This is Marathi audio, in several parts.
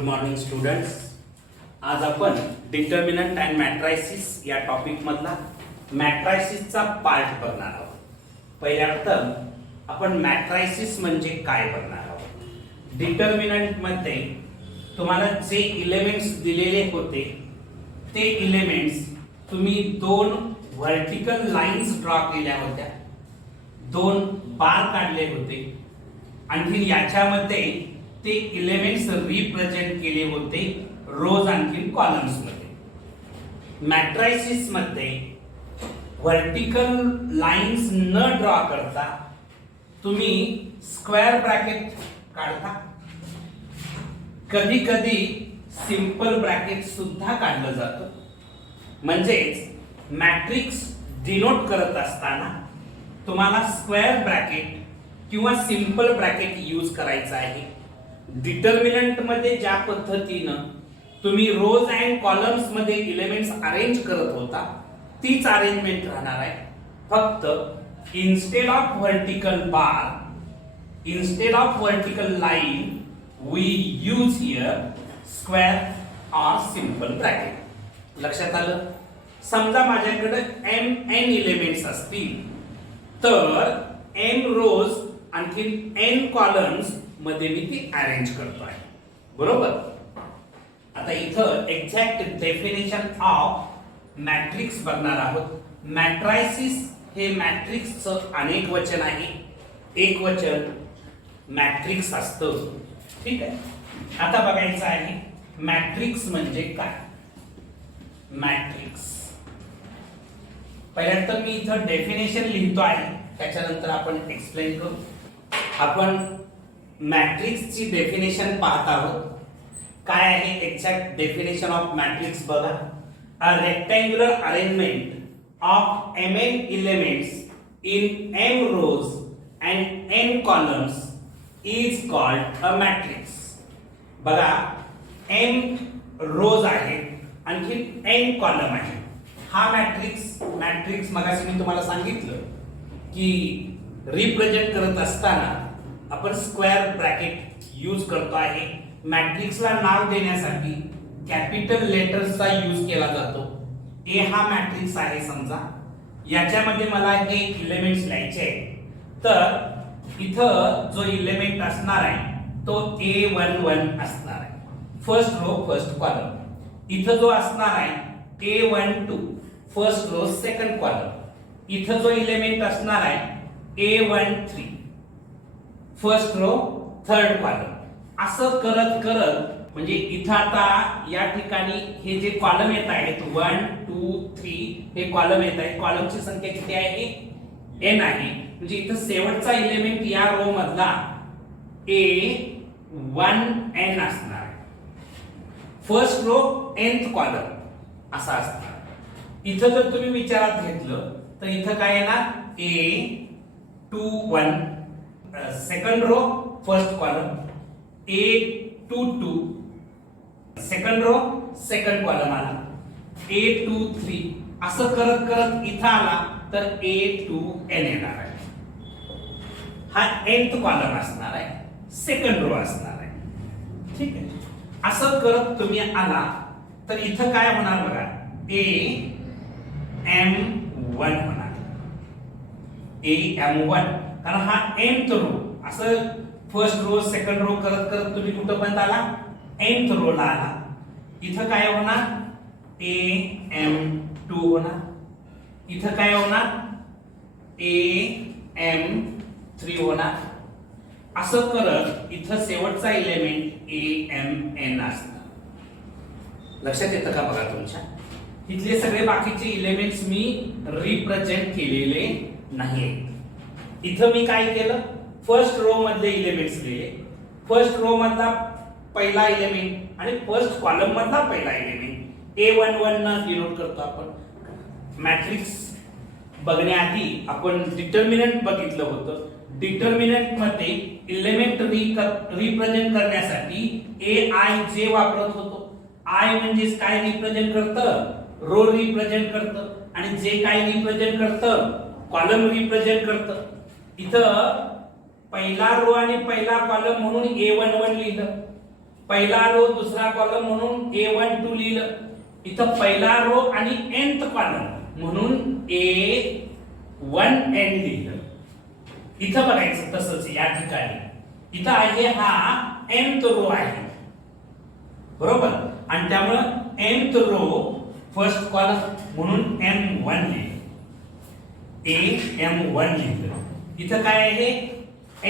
Good morning students. आज आपण डिटर्मिनंट अँड मॅट्रायसिस या टॉपिक मधला मॅट्रायसिसचा पार्ट बघणार आहोत. पहिल्यांदा आपण मॅट्रायसिस म्हणजे काय बघणार आहोत. डिटर्मिनंट मध्ये तुम्हाला जे इलेमेंट्स दिलेले होते ते इलेमेंट्स तुम्ही दोन व्हर्टिकल लाईन्स ड्रॉ केल्या होत्या, दोन बार काढले होते, आणखी याच्यामध्ये ते इलेमेंट्स रिप्रेझेंट केले होते रोज आणखी कॉलम्स मध्ये. मॅट्रायसिस मध्ये व्हर्टिकल लाईन्स न ड्रॉ करता तुम्ही स्क्वेअर ब्रॅकेट काढता, कधी कधी सिंपल ब्रॅकेट सुद्धा काढलं जातं. म्हणजेच मॅट्रिक्स डिनोट करत असताना तुम्हाला स्क्वेअर ब्रॅकेट किंवा सिंपल ब्रॅकेट यूज करायचा आहे. डिटर्मिनंट मध्ये ज्या पद्धतीनं तुम्ही रोज अँड कॉलम्स मध्ये इलेमेंट्स अरेंज करत होता तीच अरेंजमेंट राहणार आहे. फक्त instead of vertical bar, instead of vertical line we use here square or simple bracket. लक्षात आलं. समजा माझ्याकडे m n इलेमेंट्स असतील तर m रोज आणखी n कॉलम्स मध्ये मी ती अरेंज करतो आहे, बरोबर. आता इथं एक्झॅक्ट डेफिनेशन ऑफ मॅट्रिक्स बघणार आहोत. मॅट्रायसिस हे मॅट्रिक्सचं अनेक वचन आहे, एक वचन मॅट्रिक्स असतं. ठीक आहे. आता बघायचं आहे मॅट्रिक्स म्हणजे काय. मॅट्रिक्स पहिल्यांदा मी इथं डेफिनेशन लिहितो आहे, त्याच्यानंतर आपण एक्सप्लेन करू. आपण मॅट्रिक्सची डेफिनेशन पाहत आहोत. काय आहे एक्झॅक्ट डेफिनेशन ऑफ मॅट्रिक्स बघा. A rectangular arrangement of mn elements in m rows and n columns is called a matrix. बघा m रोज आहेत आणखी n कॉलम आहे. हा मॅट्रिक्स मगाशी मी तुम्हाला सांगितलं की रिप्रेझेंट करत असताना आपण स्क्वेअर ब्रॅकेट यूज करतो आहे. मॅट्रिक्सला नाव देण्यासाठी कॅपिटल लेटर्सचा यूज केला जातो. ए हा मॅट्रिक्स आहे समजा, याच्यामध्ये मला हे इलेमेंट्स लिहायचे आहे. तर इथं जो इलेमेंट असणार आहे तो A11 असणार आहे, फर्स्ट रो फर्स्ट कॉलम. इथं जो असणार आहे A12 first row second column. इथं जो इलेमेंट असणार आहे A13 first row third column. असं करत करत म्हणजे इथं आता या ठिकाणी हे जे कॉलम येत आहेत 1 2 3 हे कॉलम येत आहेत. कॉलमची संख्या किती आहे? n आहे. म्हणजे इथं शेवटचा इलेमेंट या रो मधला A1n असणार आहे. फर्स्ट रो nth कॉलम असा असणार. इथं जर तुम्ही विचारात घेतलं तर इथं काय येणार A21 second row first column, A22 second row second column आला, A23 असं करत करत इथं आला तर A2n येणार आहे. हा nth कॉलम असणार आहे, सेकंड रो असणार आहे. ठीक आहे. असं करत तुम्ही आला तर इथं काय होणार बघा, AM1 होणार. AM1 कारण हा nth रो. असं फर्स्ट रो सेकंड रो करत करत तुम्ही कुठं पर्यंत आला? nth रो ला आला. इथं काय होणार? AM2 होणार. इथं काय होणार? AM3 होणार. असं करत इथं शेवटचा इलेमेंट AMN असणार. लक्षात येतं का बघा तुमच्या? इथले सगळे बाकीचे इलेमेंट्स मी रिप्रेझेंट केलेले नाहीत. इथं मी काय केलं, फर्स्ट रो मधले इलेमेंट्स लिहिले. फर्स्ट रो मधला पहिला इलेमेंट आणि फर्स्ट कॉलम मधला पहिला इलेमेंट A11 ना डिनोट करतो आपण. मॅट्रिक्स बघण्याआधी आपण डिटर्मिनंट बघितलं होतं. डिटर्मिनंट मध्ये इलेमेंट रिप्रेझेंट करण्यासाठी AIJ वापरत होतो. आय म्हणजे काय रिप्रेझेंट करतं? रो रिप्रेझेंट करतं. आणि जे काय रिप्रेझेंट करतं? कॉलम रिप्रेझेंट करतं. इथं पहिला रो आणि पहिला कॉलम म्हणून A11 लिहिलं. पहिला रो दुसरा कॉलम म्हणून A12 लिहिलं. इथं पहिला रो आणि nth कॉलम म्हणून A1n लिहिलं. इथं बघायचं तसंच या ठिकाणी इथं आहे हा nth रो आहे, बरोबर, आणि त्यामुळं nth रो फर्स्ट कॉलम म्हणून M1 लिहिलं. AM1 लिहिलं. इथं काय आहे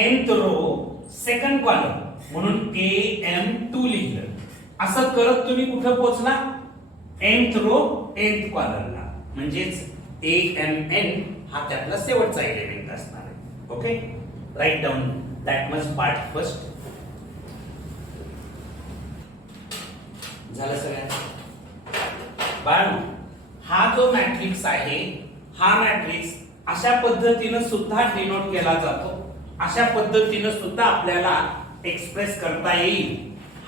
nth रो सेकंड कॉलम म्हणून AM2 लिहिलं. असं करत तुम्ही कुठं पोहोचला nth रो nth कॉलमला, म्हणजेच AMN हा त्यातला शेवटचा एलिमेंट असणार आहे. Okay, right down that much part first. झालं सगळ्यांना बाळांनो, हा जो मॅट्रिक्स आहे हा मॅट्रिक्स अशा पद्धतीने सुद्धा डिनोट केला जातो, अशा पद्धतीने सुद्धा आपल्याला एक्सप्रेस करता येईल.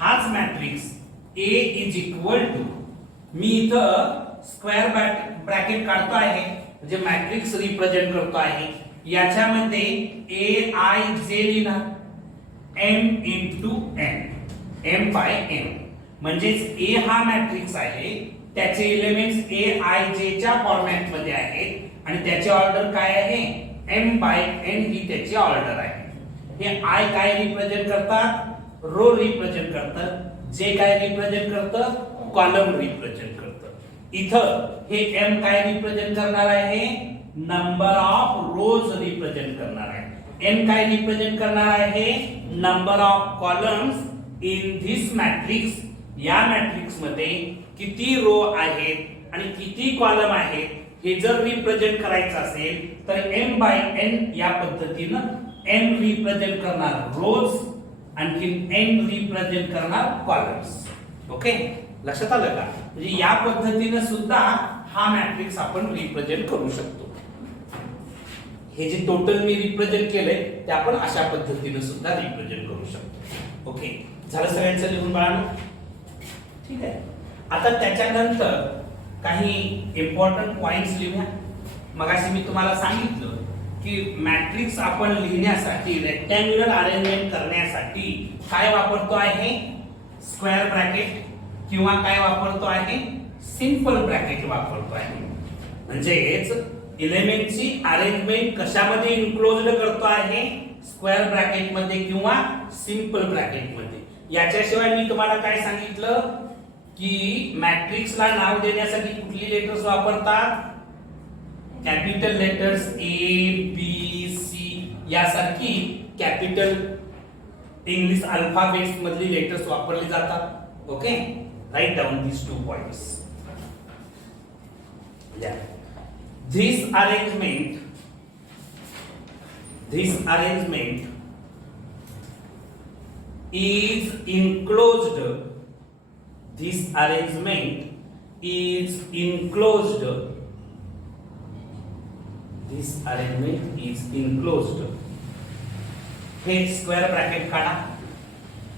हाच matrix A is equal to, मी इथं स्क्वेअर ब्रॅकेट काढतो आहे म्हणजे मॅट्रिक्स रिप्रेझेंट करतो आहे. याच्यामध्ये Aij लिहिणार M into N, M by N, म्हणजेच A हा मॅट्रिक्स आहे, त्याचे एलिमेंट्स Aij च्या फॉर्मॅट मध्ये आहेत आणि त्याची ऑर्डर काय आहे M बाय N ही त्याची ऑर्डर आहे. हे I काय रिप्रेझेंट करतात, रो रिप्रेझेंट करतात, जे काय रिप्रेझेंट करतं कॉलम रिप्रेझेंट करतं. इथं हे M काय रिप्रेझेंट करणार आहे, नंबर ऑफ रोज रिप्रेझेंट करणार आहे. N काय रिप्रेझेंट करणार आहे, number of columns in this matrix. या मॅट्रिक्स मध्ये किती रो आहेत आणि किती कॉलम आहेत हे जर रिप्रेझेंट करायचं असेल तर M बाय N या पद्धतीनं M रिप्रेझेंट करणार रोज, आणखी N रिप्रेझेंट करणार कॉलम्स. ओके, लक्षात आलं का? म्हणजे या पद्धतीने सुद्धा हा मॅट्रिक्स आपण रिप्रेझेंट करू शकतो. हे जे टोटल मी रिप्रेझेंट केलंय ते आपण अशा पद्धतीने सुद्धा रिप्रेझेंट करू शकतो. ओके, झालं सगळ्यांचं लिहून बाळांनो? ठीक आहे. आता त्याच्यानंतर काही इम्पॉर्टंट पॉइंट्स लिहूया. मगाशी मी तुम्हाला सांगितलं की मॅट्रिक्स आपण लिहिण्यासाठी, रेक्टँग्युलर अरेंजमेंट करण्यासाठी काय वापरतो आहे, स्क्वेअर ब्रॅकेट किंवा काय वापरतो आहे, सिंपल ब्रॅकेट वापरतो आहे. म्हणजेच एलिमेंटची अरेंजमेंट कशामध्ये इन्क्लोज्ड करतो आहे, स्क्वेअर ब्रॅकेट मध्ये किंवा सिंपल ब्रॅकेट मध्ये. याच्याशिवाय मी तुम्हाला काय सांगितलं की मॅट्रिक्सला नाव देण्यासाठी कुठली लेटर्स वापरतात, capital letters A B C यासारखी कॅपिटल इंग्लिश अल्फाबेट्स मधली लेटर्स वापरली जातात. Okay, right down these 2 points. This arrangement is enclosed. This arrangement is enclosed. This arrangement is enclosed. हे स्क्वेअर ब्रॅकेट काढा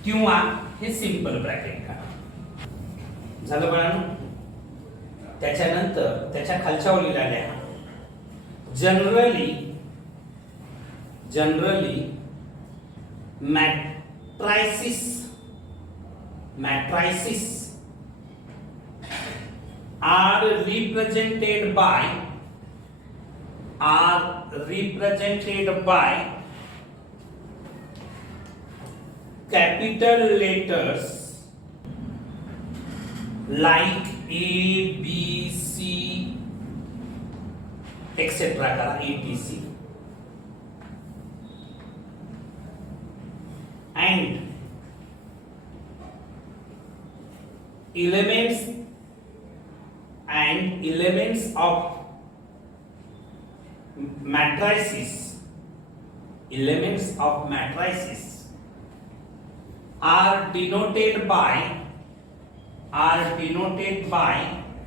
किंवा हे सिंपल ब्रॅकेट काढा. झालं बाळांनो? त्याच्यानंतर त्याच्या खालच्या ओळीला लिहा, generally matrices are represented by capital letters like A, B, C, etc. करा, etc. and elements of matrices are denoted by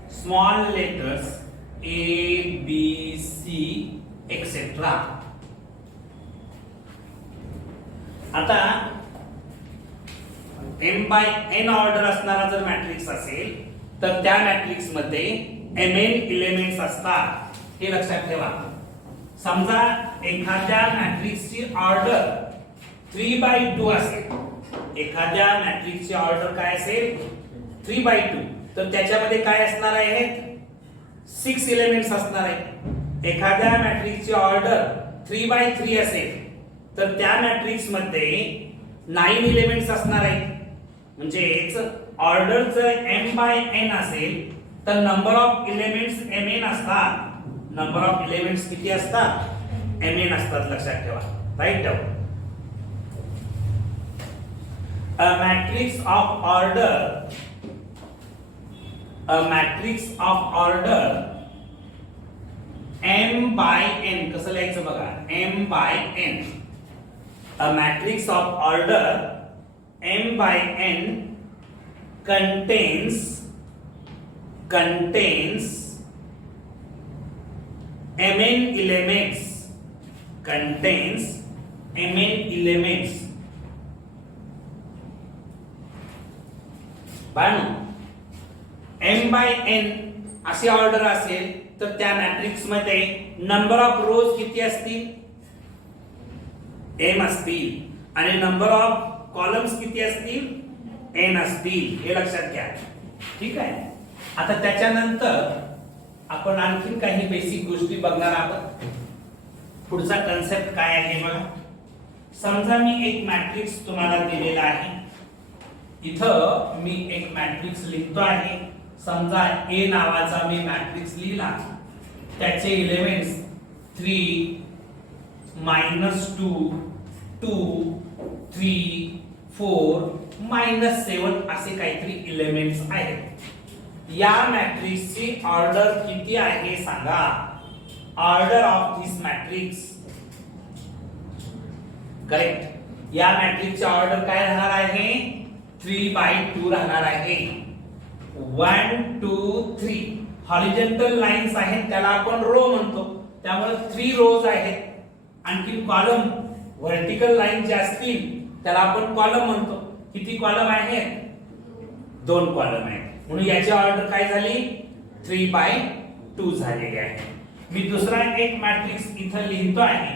small letters A, B, C, etc. आता M by N ऑर्डर असणारा जर मॅट्रिक्स असेल तर त्या मॅट्रिक्स मध्ये Mn एलिमेंट्स असतात, हे लक्षात ठेवा. समजा एखाद्या मॅट्रिक्सची ऑर्डर 3 by 2 असेल, एखाद्या मॅट्रिक्सची ऑर्डर काय असेल 3/2, तर त्याच्यामध्ये काय असणार आहेत 6 एलिमेंट्स असणार आहेत. एखाद्या मॅट्रिक्सची ऑर्डर 3/3 असेल तर त्या मॅट्रिक्स मध्ये 9 एलिमेंट्स असणार आहेत. म्हणजेच ऑर्डर जर m/n असेल तर नंबर ऑफ एलिमेंट्स mn असतात. नंबर ऑफ एलिमेंट्स किती असतात mn असतात, लक्षात ठेवा. Right down. A matrix of order m/n कसं लिहायचं बघा m/n. A matrix of order m/n contains mn elements. बाळांनो m/n अशी ऑर्डर असेल तर त्या मॅट्रिक्स मध्ये नंबर ऑफ रोज किती असतील m असतील आणि नंबर ऑफ कॉलम्स किती असतील n असतील. हे लक्षात घ्या. ठीक आहे. आता त्याच्यानंतर आपण आणखीन काही बेसिक गोष्टी बघणार आहोत. पुढचा कन्सेप्ट काय आहे बघा. समजा मी एक मॅट्रिक्स तुम्हाला दिलेला आहे. इथं मी एक मॅट्रिक्स लिखतो आहे. समजा A नावाचा मी मॅट्रिक्स लिहिला. त्याचे एलिमेंट्स 3 -2 2 3 4 -7 असे काहीतरी एलिमेंट्स आहेत. या मॅट्रिक्सची ऑर्डर किती आहे सांगा. Order of this matrix. Correct. या मॅट्रिक्सची ऑर्डर काय राहणार आहे 3/2 राहणार आहे. 1 2 3 हॉरिझॉन्टल लाईन्स आहेत त्याला आपण रो म्हणतो. त्यामुळे 3 रोज आहेत. आणखी कॉलम व्हर्टिकल लाईन जे असतील त्याला आपण कॉलम म्हणतो. किती कॉलम आहेत 2 कॉलम आहेत. म्हणून याची ऑर्डर काय झाली 3/2 झालेली आहे. मी दुसरा एक मॅट्रिक्स इथं लिहितो आहे.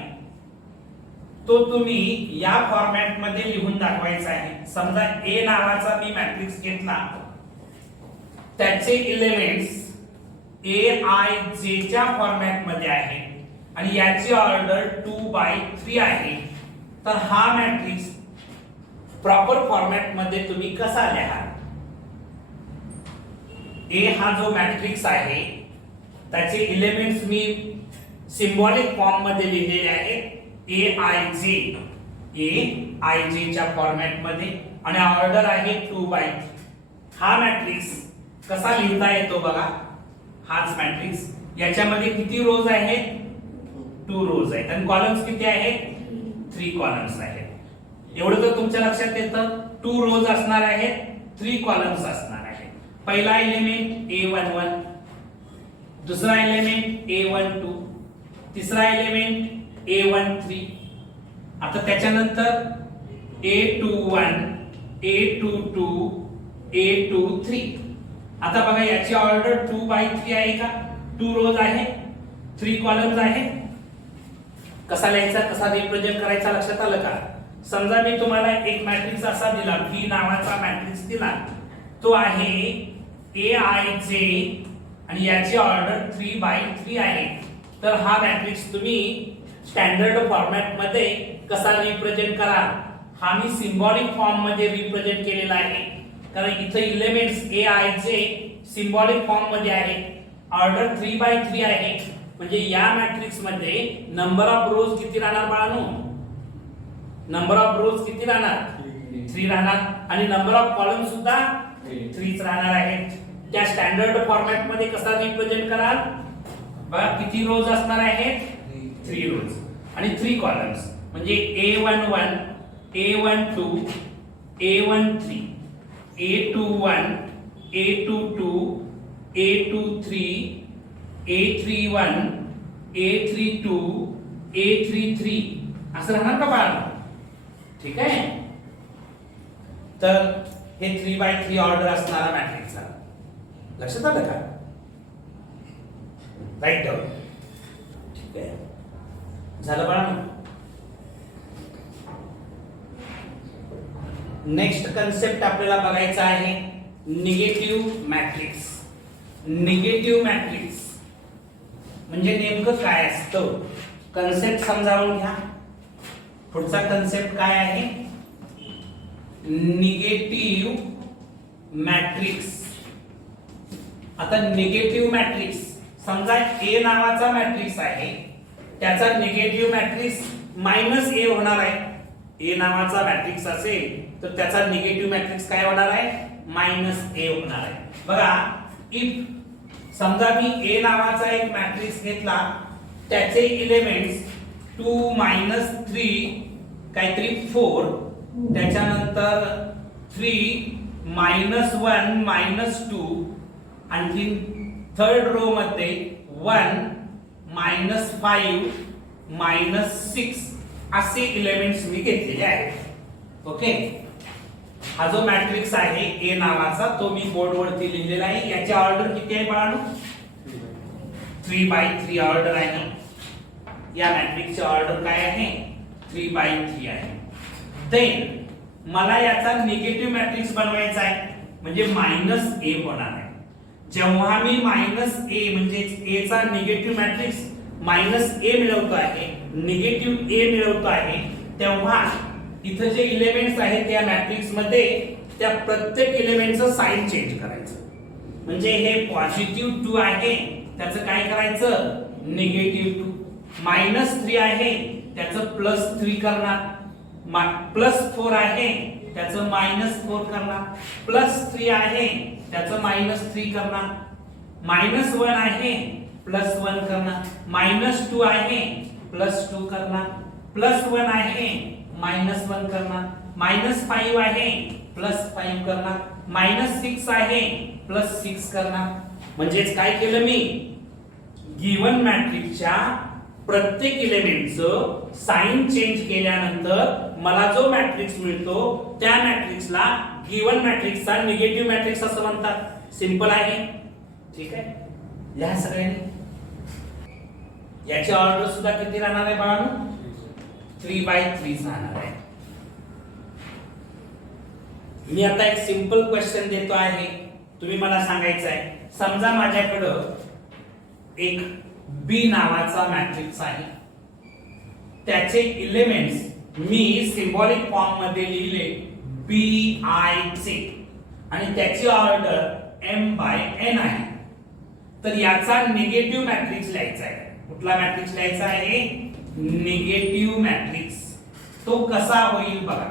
तो तुम्ही या फॉर्मॅट मध्ये लिहून दाखवायचा आहे. समजा A नावाचा मी मॅट्रिक्स घेतला. त्याचे एलिमेंट्स aij च्या फॉर्मॅट मध्ये आहे आणि याची ऑर्डर 2/3 आहे. तर हा मॅट्रिक्स प्रॉपर फॉर्मॅट मध्ये तुम्ही कसा लिहाल. A हा जो मॅट्रिक्स आहे त्याचे एलिमेंट्स मी सिंबॉलिक फॉर्म मध्ये लिहिलेले आहेत. aij च्या फॉर्मॅट मध्ये आणि ऑर्डर आहे 2/3. हा मॅट्रिक्स कसा लिहिता येतो बघा. हाच मॅट्रिक्स. याच्यामध्ये किती रोज आहेत 2 रोज आहेत आणि कॉलम्स किती आहेत 3 कॉलम्स आहेत. एवढं तर तुमच्या लक्षात येतं. 2 रोज असणार आहेत 3 कॉलम्स असणार आहेत. पहिला एलिमेंट a11, दुसरा एलिमेंट a12, तिसरा एलिमेंट a13. आता त्याच्यानंतर a21, a22, a23. आता बघा याची ऑर्डर 2/3 आहे का. 2 रोज आहे 3 कॉलम्स आहे. कसा लिहायचा कसा रिप्रेझेंट करायचा लक्षात आलं का. समजा मी तुम्हाला एक मॅट्रिक्स असा दिला V नावाचा मॅट्रिक्स दिला. तो आहे aij आणि याची ऑर्डर 3/3 आहे. तर हा मॅट्रिक्स तुम्ही स्टँडर्ड फॉर्मॅट मध्ये कसा रिप्रेझेंट करा. हा मी सिंबॉलिक फॉर्म मध्ये रिप्रेझेंट केलेला आहे. कारण इथे एलिमेंट्स aij सिंबॉलिक फॉर्म मध्ये आहे. ऑर्डर 3/3 आहे. म्हणजे या मॅट्रिक्स मध्ये नंबर ऑफ रोज किती राहणार बाळांनो. नंबर ऑफ रोज किती राहणार 3 राहणार आणि नंबर ऑफ कॉलम सुद्धा 3 राहणार आहेत. त्या स्टँडर्ड फॉर्मॅट मध्ये कसा रिप्रेझेंट कराल बघा. किती रोज असणार आहेत 3 रोज आणि 3 कॉलम्स. म्हणजे a11, a12, a13, a21, a22, a23, a31, a32, a33 असं राहणार का बाळा. ठीक आहे. तर हे 3/3 ऑर्डर असणारा मॅट्रिक्स आहे. लक्षात आलं का. Right down. ठीक आहे. झालं बाळा. नेक्स्ट कन्सेप्ट आपल्याला बघायचा आहे निगेटिव्ह मॅट्रिक्स. निगेटिव्ह मॅट्रिक्स म्हणजे नेमकं काय असतं, कन्सेप्ट समजावून घ्या. पुढचा कन्सेप्ट काय आहे, निगेटिव्ह मॅट्रिक्स. आता निगेटिव्ह मॅट्रिक्स, समजा ए नावाचा मॅट्रिक्स आहे, त्याचा निगेटिव्ह मॅट्रिक्स मायनस ए होणार आहे. ए नावाचा मॅट्रिक्स असेल तर त्याचा निगेटिव्ह मॅट्रिक्स काय होणार आहे, मायनस ए होणार आहे. बघा, इफ समजा मी ए नावाचा एक मॅट्रिक्स घेतला, त्याचे एलिमेंट्स 2 3 काहीतरी 4, त्याच्यानंतर 3 -1 -2, आणखी थर्ड रो मध्ये 1 -5 -6 असे एलिमेंट्स मी घेतलेले आहेत. ओके, हा जो मॅट्रिक्स आहे ए नावाचा तो मी बोर्ड वरती लिहिलेला आहे. याची ऑर्डर किती आहे बाळांनो, 3/3 ऑर्डर आहे. या मॅट्रिक्सची ऑर्डर काय आहे, 3/3 आहे. देन मला याचा निगेटिव्ह मॅट्रिक्स बनवायचा आहे, म्हणजे -a होणार आहे. जेव्हा मी -a म्हणजे a चा निगेटिव्ह मॅट्रिक्स -a मिळवतो आहे, निगेटिव्ह a मिळवतो आहे, तेव्हा इथे जे एलिमेंट्स आहेत या मॅट्रिक्स मध्ये त्या प्रत्येक एलिमेंटचं साइन चेंज करायचं. म्हणजे हे पॉझिटिव्ह 2 आहे, त्याचं काय करायचं, निगेटिव्ह 2. -3 आहे, त्याचं +3 करणार. +4 आहे, त्याचं -4 करणार. +3 आहे, त्याचं -3 करणार. -1 आहे, +1 करणार. -2 आहे, +2 करणार. +1 आहे, -1 करणार. -5 आहे, +5 करणार. -6 आहे, +6 करणार. म्हणजेच काय केलं मी, गिवन मॅट्रिक्सच्या प्रत्येक एलिमेंटचं साइन चेंज केल्यानंतर मला जो मॅट्रिक्स मिळतो त्या मॅट्रिक्सला गिवन मॅट्रिक्सचा निगेटिव्ह मॅट्रिक्स असं म्हणतात. सिंपल आहे, ठीक आहे. या सगळ्यांनी याची ऑर्डर सुद्धा किती राहणार आहे बाळांनो, 3/3 राहणार आहे. मी आता एक सिंपल क्वेश्चन देतो आहे, तुम्ही मला सांगायचं आहे. समजा माझ्याकडं एक बी नावाचा मॅट्रिक्स आहे, त्याचे एलिमेंट्स मी सिंबॉलिक फॉर्म मध्ये लिहिले BI चे, आणि त्याची ऑर्डर m/n आहे. तर याचा निगेटिव्ह मॅट्रिक्स लिहायचा आहे. कुठला मॅट्रिक्स लिहायचा आहे, निगेटिव्ह मॅट्रिक्स. तो कसा होईल बघा,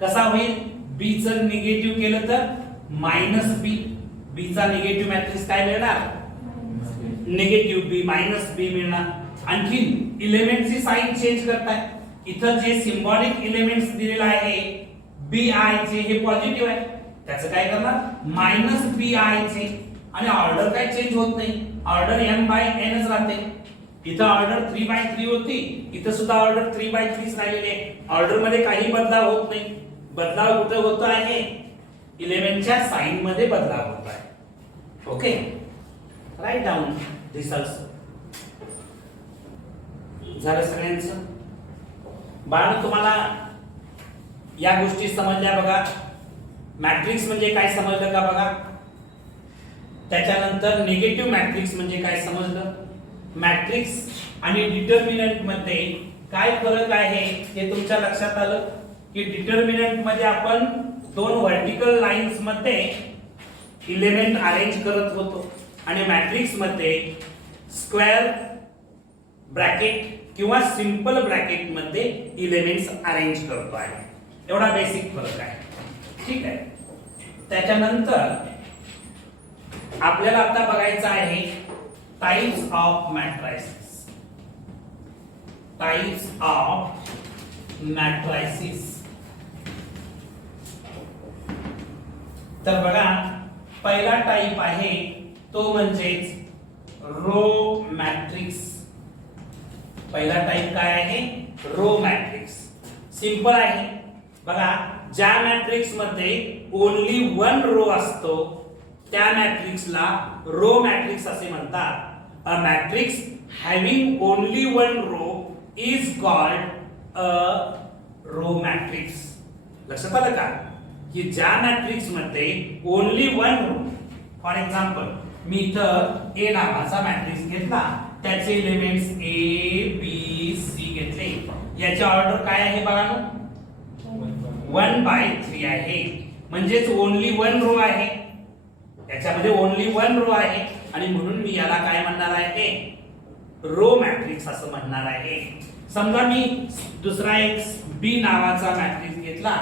कसा होईल, b चं निगेटिव्ह केलं तर -b. b चा निगेटिव्ह मॅट्रिक्स काय मिळणार, निगेटिव्ह b -b मिळणार. आणखी एलिमेंटची साइन चेंज करताय. इथं जे सिंबॉलिक एलिमेंट्स दिलेला आहे BI चे, हे पॉझिटिव्ह आहे, त्याचं काय करणार -BI चे, आणि ऑर्डर काय चेंज होत नाही, ऑर्डर m/n च राहते. इथं ऑर्डर 3/3 होती, इथं सुद्धा ऑर्डर 3/3 राहिलेली आहे. ऑर्डर मध्ये काही बदलाव होत नाही. बदलाव कुठे होतो आहे, एलिमेंटच्या साइन मध्ये बदलाव होत आहे. ओके, राईट डाऊन दिस ऑल्सो. झालं सगळ्यांचं बाळ, तुम्हाला या गोष्टी समजल्या बघा. मॅट्रिक्स म्हणजे काय समजलं का बघा. त्याच्यानंतर निगेटिव्ह मॅट्रिक्स म्हणजे काय समजलं. मॅट्रिक्स आणि डिटर्मिनंट मध्ये काय फरक आहे हे तुमच्या लक्षात आलं की डिटर्मिनंट मध्ये आपण दोन व्हर्टिकल लाईन्स मध्ये एलिमेंट अरेंज करत होतो, आणि मॅट्रिक्स मध्ये स्क्वेअर ब्रॅकेट किंवा सिंपल ब्रॅकेट मध्ये एलिमेंट्स अरेंज करतो आहे. एवढा बेसिक फरक आहे, ठीक आहे. त्याच्यानंतर आपल्याला आता बघायचं आहे टाइप्स ऑफ मॅट्रायसिस. Types of मॅट्रायसिस. तर बघा, पहिला टाइप आहे तो म्हणजेच रो मॅट्रिक्स. पहिला टाइप काय आहे, रो मॅट्रिक्स. सिंपल आहे बघा. ज्या मॅट्रिक्स मध्ये ओनली वन रो असतो त्या मॅट्रिक्सला रो मॅट्रिक्स असे म्हणतात. A matrix having only one row is called a row matrix. लक्षात आलं का की ज्या मॅट्रिक्स मध्ये only one row, for example मी इथं ए नावाचा मॅट्रिक्स घेतला, त्याचे एलिमेंट्स ए बी सी घेतले, याची ऑर्डर काय आहे बघा, 1/3 आहे, म्हणजेच ओनली वन रो आहे, याच्यामध्ये ओनली वन रो आहे आणि म्हणून मी याला काय म्हणणार आहे, रो मॅट्रिक्स असं म्हणणार आहे. समजा मी दुसरा एक बी नावाचा मॅट्रिक्स घेतला,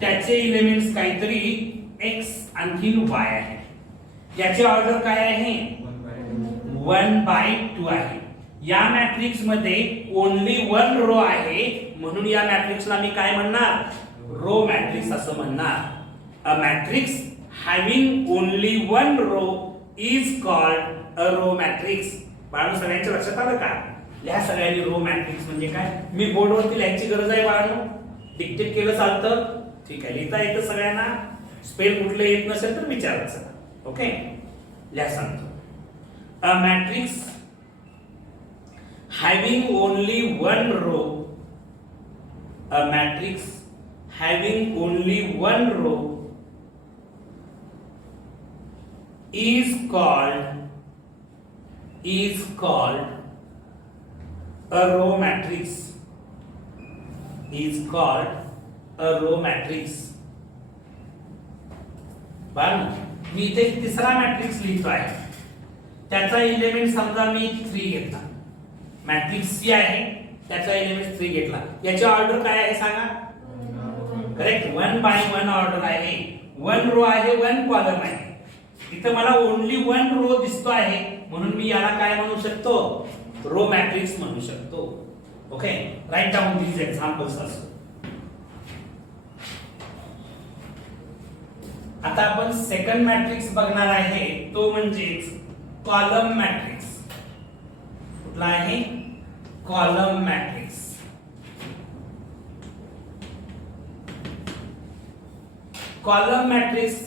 त्याचे एलिमेंट्स काहीतरी x आणखी y आहे, याची ऑर्डर काय आहे, 1/2 आहे. या मॅट्रिक्स मध्ये ओनली वन रो आहे म्हणून या मॅट्रिक्सला मी काय म्हणणार, रो मॅट्रिक्स असं म्हणणार. A matrix having only one row is called a row matrix. बाळांनो सगळ्यांच्या लक्षात आलं का, ह्या सगळ्यांनी रो मॅट्रिक्स म्हणजे काय, मी बोर्डवरती लिहायची गरज आहे बाळांनो, डिक्टेट केलं चालतं, ठीक आहे, लिहिता येतं सगळ्यांना, स्पेल कुठले येत नसेल तर विचारायचं. ओके, लिहा सांगतो. A matrix having only one row, a matrix having only one row is called a row matrix, is called a row matrix. मी इथे तिसरा मॅट्रिक्स लिहितो आहे, त्याचा एलिमेंट समजा मी 3 घेतला, मॅट्रिक्स सी आहे, त्याचा एलिमेंट 3 घेतला, याची ऑर्डर काय आहे सांगा, करेक्ट, 1/1 ऑर्डर आहे, वन रो आहे, वन कॉलम आहे. इथं मला ओनली वन रो दिसतो आहे म्हणून मी याला काय म्हणू शकतो, रो मॅट्रिक्स म्हणू शकतो. Okay, right down these examples also. आता आपण सेकंड मॅट्रिक्स बघणार आहे, तो म्हणजेच कॉलम मॅट्रिक्स. कुठला आहे, कॉलम मॅट्रिक्स. कॉलम मॅट्रिक्स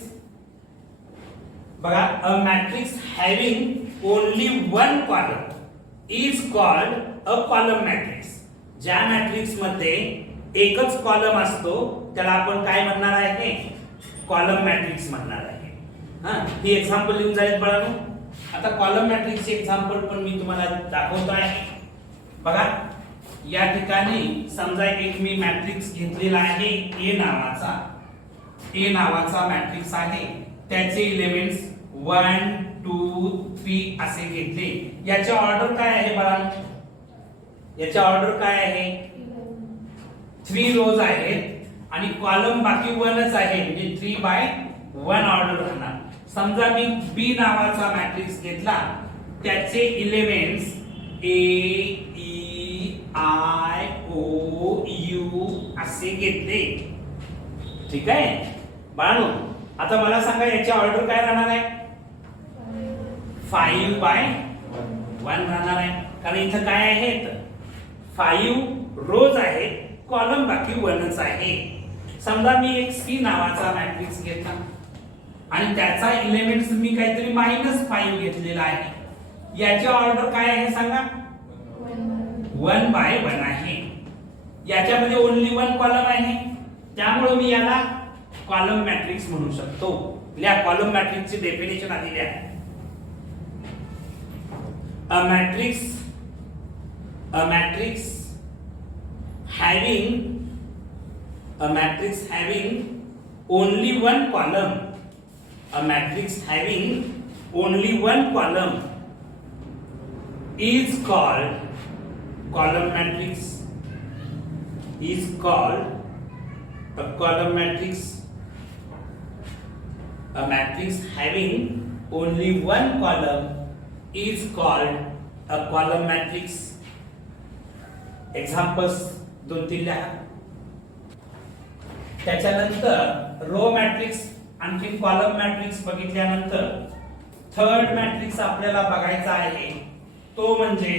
बघा, a matrix having only one column is called a column matrix. ज्या मॅट्रिक्स मध्ये एकच कॉलम असतो त्याला आपण काय म्हणणार आहे, कॉलम मॅट्रिक्स म्हणणार आहे. हा, ही एक्झाम्पल लिहून जाईल बाळांनो. आता कॉलम मॅट्रिक्सचे एक्झाम्पल पण मी तुम्हाला दाखवतो आहे. बघा, या ठिकाणी समजा एक मी मॅट्रिक्स घेतलेला आहे, ए नावाचा मॅट्रिक्स आहे, त्याचे एलिमेंट्स 1 2 3 असे घेतले. याची ऑर्डर काय आहे बाळांनो, याची ऑर्डर काय आहे, 3 रोज आहेत आणि कॉलम बाकी 1च आहे, म्हणजे 3/1 ऑर्डर राहणार. समजा मी बी नावाचा मॅट्रिक्स घेतला, त्याचे elements A E I O U असे घेतले. ठीक आहे बाळांनो, आता मला सांगा याची ऑर्डर काय राहणार आहे, 5/1 राहणार आहे, कारण इथं काय आहेत, 5 रोज आहेत, कॉलम बाकी 1च आहे. समजा मी एक सी नावाचा मॅट्रिक्स घेतला आणि त्याचा एलिमेंट्स मी काहीतरी -5 घेतलेला आहे, याची ऑर्डर काय आहे सांगा, 1/1 आहे. याच्यामध्ये ओनली वन कॉलम आहे, त्यामुळे मी याला कॉलम मॅट्रिक्स म्हणू शकतो. लिहा कॉलम मॅट्रिक्सची डेफिनेशन आधी लिहा. अ matrix having only one column, a matrix having only one column is called column matrix, is called a column matrix. A matrix having only one column is called a column matrix. Examples 2-3 लिहा. त्याच्यानंतर रो मॅट्रिक्स आणखी कॉलम मॅट्रिक्स बघितल्यानंतर थर्ड मॅट्रिक्स आपल्याला बघायचा आहे, तो म्हणजे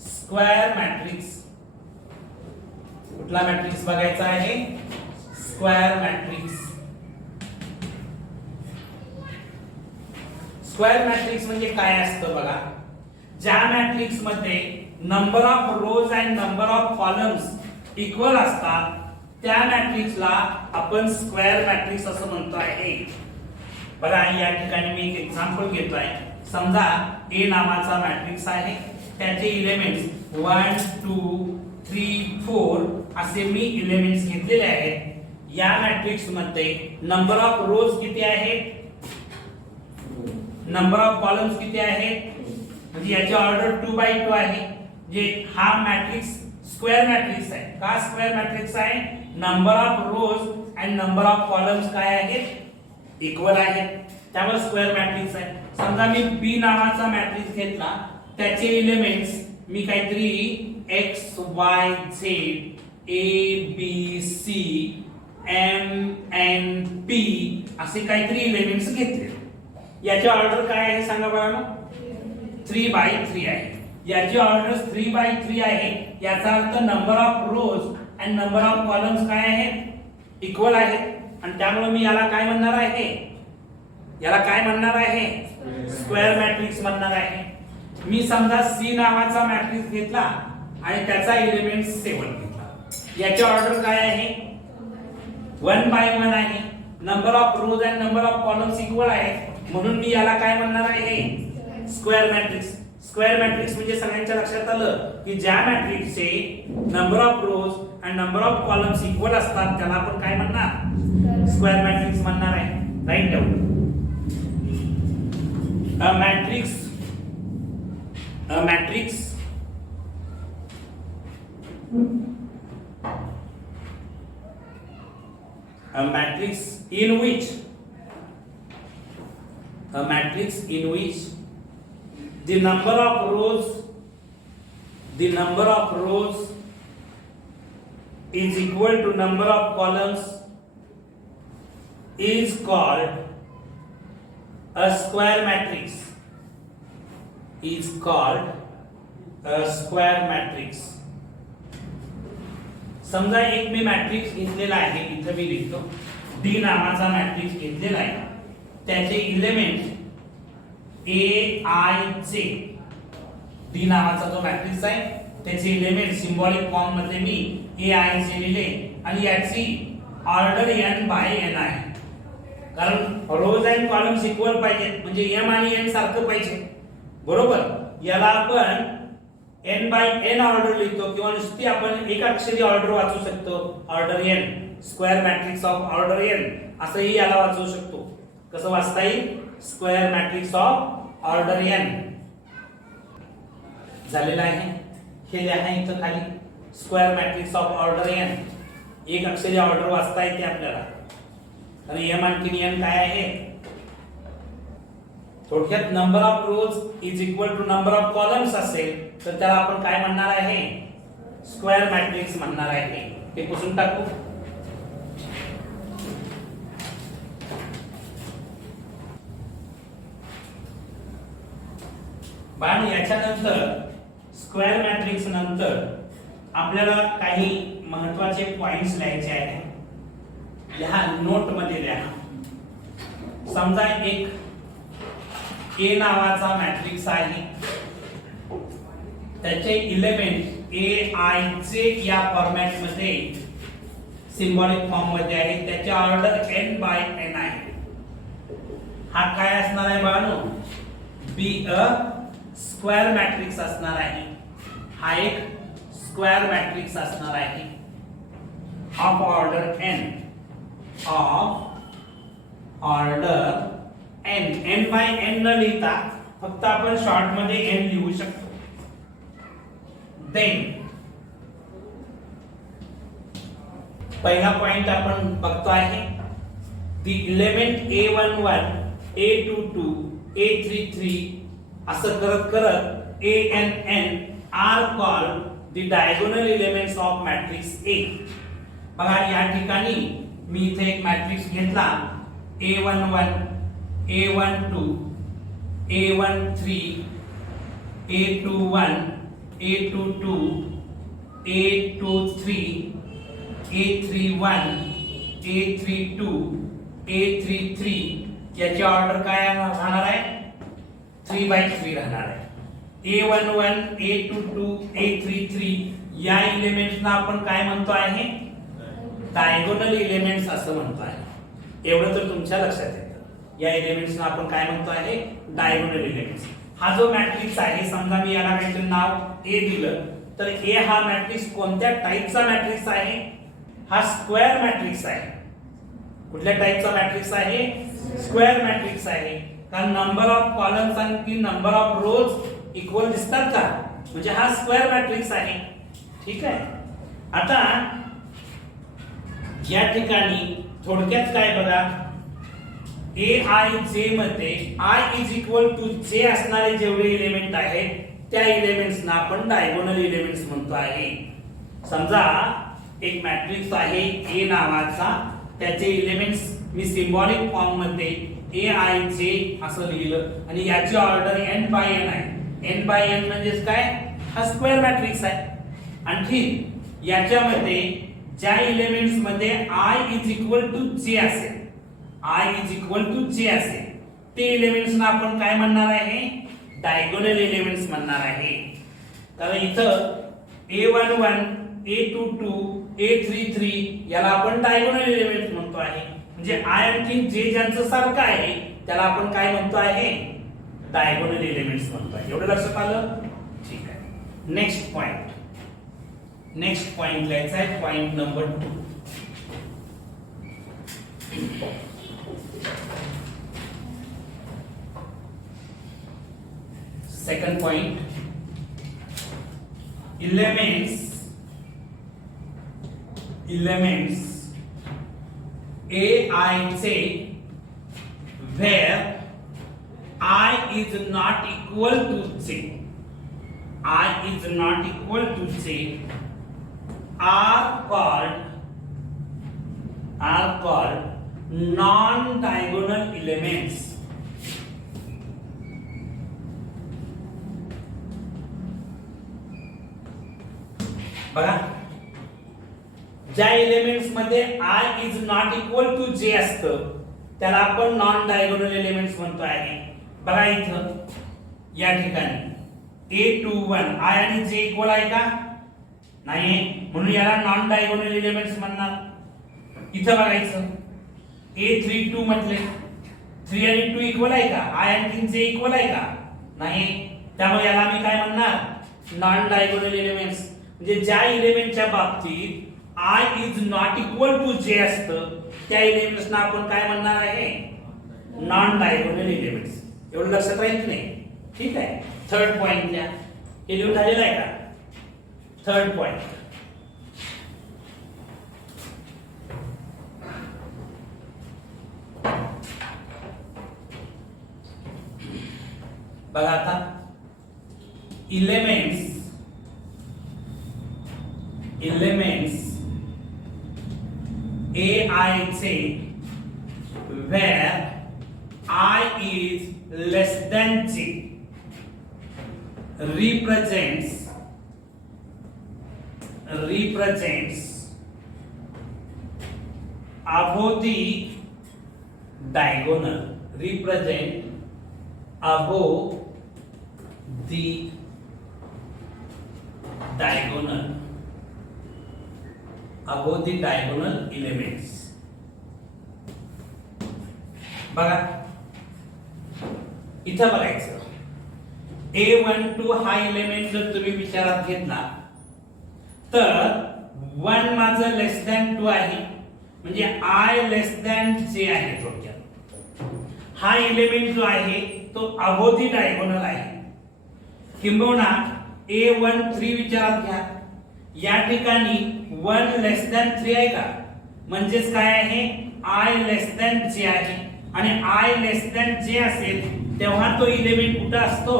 स्क्वेअर मॅट्रिक्स. कुठला मॅट्रिक्स बघायचा आहे, स्क्वेअर मॅट्रिक्स. स्क्वेअर मॅट्रिक्स म्हणजे काय असतं बघा, ज्या मॅट्रिक्स मध्ये number of rows and number of columns equal असतात त्या मॅट्रिक्सला आपण स्क्वेअर मॅट्रिक्स असं म्हणतो आहे. बघा या ठिकाणी मी एक एक्झाम्पल घेतोय. समजा ए नावाचा मॅट्रिक्स आहे, त्याचे एलिमेंट्स 1 2 3 4 असे मी एलिमेंट्स घेतलेले आहेत. या मॅट्रिक्स मध्ये नंबर ऑफ रोज किती आहेत, नंबर ऑफ कॉलम्स किती आहेत, म्हणजे याची ऑर्डर 2 बाय 2 आहे. जे हा मॅट्रिक्स स्क्वेअर मॅट्रिक्स आहे. का स्क्वेअर मॅट्रिक्स आहे? Number of rows and number of columns काय आहेत, इक्वल आहेत, त्यामुळे स्क्वेअर मॅट्रिक्स आहे. समजा मी बी नावाचा मॅट्रिक्स घेतला, त्याचे एलिमेंट्स मी काहीतरी x y z a b c m n p असे काहीतरी एलिमेंट्स घेतले. याची ऑर्डर काय आहे सांगा बरं. 3 बाय 3 आहे. याची ऑर्डर 3 बाय 3 आहे. याचा अर्थ number of rows and number of columns काय आहेत, इक्वल आहेत. आणि त्यामुळे मी याला काय म्हणणार आहे, याला काय म्हणणार आहे, स्क्वेअर मॅट्रिक्स म्हणणार आहे. मी समजा सी नावाचा मॅट्रिक्स घेतला आणि त्याचा एलिमेंट 7 घेतला. याची ऑर्डर काय आहे, 1 बाय 1 आहे. Number of rows and number of columns equal आहे, म्हणून मी याला काय म्हणणार आहे, स्क्वेअर मॅट्रिक्स. स्क्वेअर मॅट्रिक्स म्हणजे सगळ्यांच्या लक्षात आलं की ज्या मॅट्रिक्सचे number of rows and number of columns equal असतात त्याला आपण काय म्हणणार, स्क्वेअर मॅट्रिक्स म्हणणार आहे. Right down. A matrix in which the number of rows is equal to number of columns is called a square matrix. Is called a square matrix. समजा एक मी मॅट्रिक्स घेतलेला आहे, इथे मी लिहितो डी नावाचा मॅट्रिक्स घेतलेला आहे. त्याचे एलिमेंट ए आय जे, डी नावाचा जो मॅट्रिक्स आहे त्याचे एलिमेंट सिंबॉलिक फॉर्म मध्ये मी ए आय जे लिहिले आणि याची ऑर्डर n बाय n आहे. कारण रोज अँड कॉलम्स इक्वल पाहिजेत, म्हणजे m आणि n सारखं पाहिजे, बरोबर. याला आपण n बाय n ऑर्डर लिहितो किंवा नुसती आपण एक अक्षरी ऑर्डर वाचू शकतो, order n, square matrix of order n असंही याला वाचू शकतो. कसं वाचता येईल, square matrix of order n. झालेला आहे. हे लिहा इथं खाली, square matrix of order n. एक अक्षरी ऑर्डर वाचता येते आपल्याला. आणि m आणखी n काय आहे, थोडक्यात number of rows is equal to number of columns असेल तर त्याला आपण काय म्हणणार आहे, स्क्वेअर मॅट्रिक्स म्हणणार आहे. हे पुसून टाकू. पण याच्यानंतर स्क्वेअर मॅट्रिक्स नंतर आपल्याला काही महत्त्वाचे पॉइंट्स लिहायचे आहेत. लिहा, नोट मध्ये लिहा. समजा एक ए नावाचा मॅट्रिक्स आहे, त्याचे एलिमेंट ए आय जे या फॉर्मॅट मध्ये सिंबॉलिक फॉर्म मध्ये आहे. त्याची ऑर्डर n बाय n आहे. हा काय असणार आहे बाळांनो, बी अ स्क्वेअर मॅट्रिक्स असणार आहे. हा एक स्क्वेअर मॅट्रिक्स असणार आहे of order n, of order n. n by n न लिहिता फक्त आपण शॉर्ट मध्ये n लिहू शकतो. देन पहिला पॉइंट आपण बघतो आहे, the element a11 a22 a33 असं करत करत ann are called the diagonal elements of matrix A. बघा या ठिकाणी मी इथे एक मॅट्रिक्स घेतला, a11 a12 a13 a21 a22 a23 a31 a32 a33 याची ऑर्डर काय राहणार आहे, 3 बाय 3 राहणार आहे. a11 a22 a33 या एलिमेंट्सना आपण काय म्हणतो आहे, डायगोनल एलिमेंट्स असं म्हणतो आहे. एवढं तर तुमच्या लक्षात येतं. या एलिमेंट्सना आपण काय म्हणतो आहे? Diagonal elements. हा जो मॅट्रिक्स आहे, समजा मी याला काहीतरी नाव ए दिलं, तर ए हा मॅट्रिक्स कोणत्या टाइपचा मॅट्रिक्स आहे? हा स्क्वेअर मॅट्रिक्स आहे. कुठल्या टाइपचा मॅट्रिक्स आहे? स्क्वेअर मॅट्रिक्स आहे. कारण नंबर ऑफ कॉलम्स आणि नंबर ऑफ रोज इक्वल दिसतात का? म्हणजे हा स्क्वेअर मॅट्रिक्स आहे. ठीक आहे. आता या ठिकाणी थोडक्यात काय बघा, ए आय जे मध्ये आय इज इक्वल टू जे असणारे जेवढे एलिमेंट आहेत त्या एलिमेंट्सना आपण डायगोनल एलिमेंट्स म्हणतो आहे. समजा एक मॅट्रिक्स आहे ए नावाचा, त्याचे एलिमेंट्स मी सिंबॉलिक फॉर्म मध्ये ए आय जे असं लिहिलं आणि याची ऑर्डर n बाय n आहे. n बाय n म्हणजे काय? हा स्क्वेअर मॅट्रिक्स आहे. आणखी याच्यामध्ये ज्या एलिमेंट्स मध्ये i इज इक्वल टू जे असेल, i इज इक्वल टू जे असेल, ते एलिमेंट्सना आपण काय म्हणणार आहे? डायगोनल एलिमेंट्स म्हणणार आहे. तर इथं a11 a22 a33 याला आपण डायगोनल एलिमेंट्स म्हणतो आहे. म्हणजे i आणि j ज्यांचं सारखं आहे त्याला आपण काय म्हणतो आहे? डायगोनल एलिमेंट्स म्हणतो आहे. एवढं लक्षात आलं? ठीक आहे. नेक्स्ट पॉइंट लिहायचा आहे, point number 2. Second point, elements a I चे where I is not equal to j, I is not equal to j are called non-diagonal elements. बघा, ज्या एलिमेंट्स मध्ये i is not equal to j असतं त्याला आपण नॉन डायगोनल एलिमेंट्स म्हणतो आहे. बघा इथं या ठिकाणी a21 i आणि j इक्वल आहे का? नाही, म्हणून याला नॉन डायगोनल एलिमेंट्स म्हणणार. इथं बघायचं a32 म्हटले 3 आणि 2 इक्वल आहे का? i आणि j इक्वल आहे का? नाही, त्यामुळे याला आम्ही काय म्हणणार? Non diagonal elements. म्हणजे ज्या एलिमेंटच्या बाबतीत i is not equal to j असतं त्या एलिमेंट्सना आपण काय म्हणणार आहे? Non diagonal elements. एवढं लक्षात राहील की नाही? ठीक आहे. थर्ड पॉइंट द्या. हे लिहून झालेलं आहे का? थर्ड पॉइंट, बघा आता एलिमेंट्स a I चे where I is less than j represents above the diagonal, represent above the diagonal elements. बघा इथं बघायचं a12 हा एलिमेंट जर तुम्ही विचारात घेतला तर 1 माझं लेस दॅन 2 आहे, म्हणजे i लेस दॅन j आहे. थोडक्यात हा एलिमेंट जो आहे तो अबोव द डायगोनल आहे. किंबहुना a13 विचारात घ्या, या ठिकाणी 1 लेस दॅन 3 आहे का? म्हणजेच काय आहे? i लेस दॅन j आहे. आणि i लेस दॅन j असेल तेव्हा तो एलिमेंट कुठे असतो?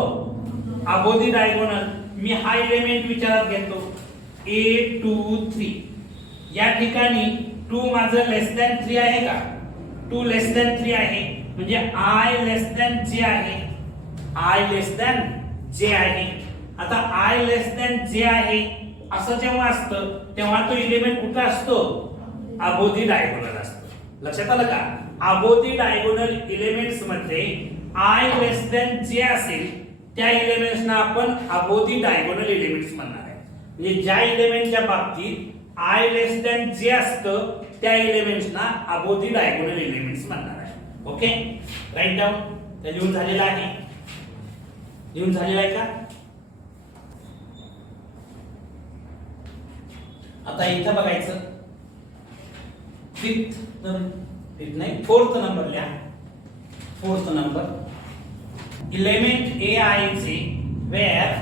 Above the diagonal. मी हा एलिमेंट विचारात घेतो a23. या ठिकाणी 2 माझं लेस दॅन 3 आहे का? 2 लेस दॅन 3 आहे, म्हणजे i लेस दॅन j आहे. i लेस दॅन j आहे. आता i लेस दॅन j आहे असं जेव्हा असतं तेव्हा तो एलिमेंट कुठे असतो? अबोव द डायगोनल असतो. लक्षात आलं का? अबोव द डायगोनल एलिमेंट्स मध्ये i लेस दॅन j असेल त्या एलिमेंट्सना आपण अबोव द डायगोनल एलिमेंट्स म्हणणार आहे. म्हणजे ज्या एलिमेंटच्या बाबतीत आय लेस दॅन जे असतं त्या एलिमेंट्सना अबोव दी डायगोनल एलिमेंट्स म्हणणार आहे. Okay, right down. तर लिहून झालेलं आहे, लिहून झालेलं आहे का? आता इथं बघायचं फिफ्थ नाही फोर्थ नंबर लिहा. Fourth number element A I चे वेअर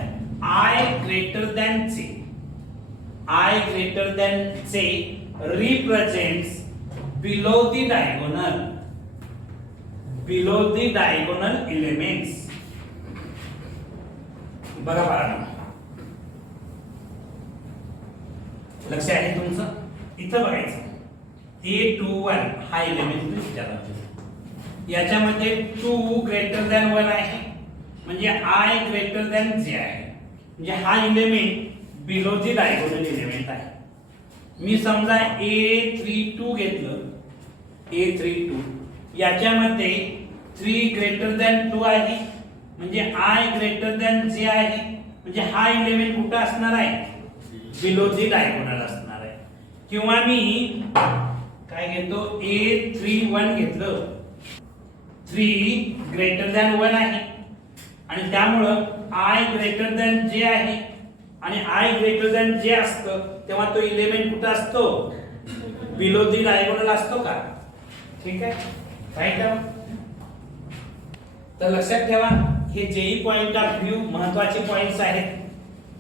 आय ग्रेटर दॅन चे, आय ग्रेटर दॅन चे represents below the diagonal, below the diagonal elements. बघा बाळा, लक्ष आहे तुमचं? इथं बघायचं A21 हा एलिमेंट विचारला, याच्यामध्ये 2 ग्रेटर दॅन 1 आहे म्हणजे I ग्रेटर दॅन जे आहे, म्हणजे हा element below the diagonal element आहे. मी समजा A32 घेतलं, A32 याच्यामध्ये 3 ग्रेटर दॅन 2 आहे म्हणजे I ग्रेटर दॅन जे आहे, म्हणजे हा एलिमेंट कुठं असणार आहे? बिलो दी डायगोनल असणार आहे. किंवा मी काय घेतो A31 घेतलं, 3 ग्रेटर दॅन 1 आहे आणि त्यामुळं I ग्रेटर दॅन जे आहे आणि I ग्रेटर दॅन जे असतं तेव्हा तो एलिमेंट कुठं असतो? बिलो दी डायगोनल असतो का? ठीक आहे, राईट डाऊन. तर लक्षात ठेवा, हे जेई पॉइंट ऑफ व्ह्यू महत्वाचे पॉइंट्स आहेत.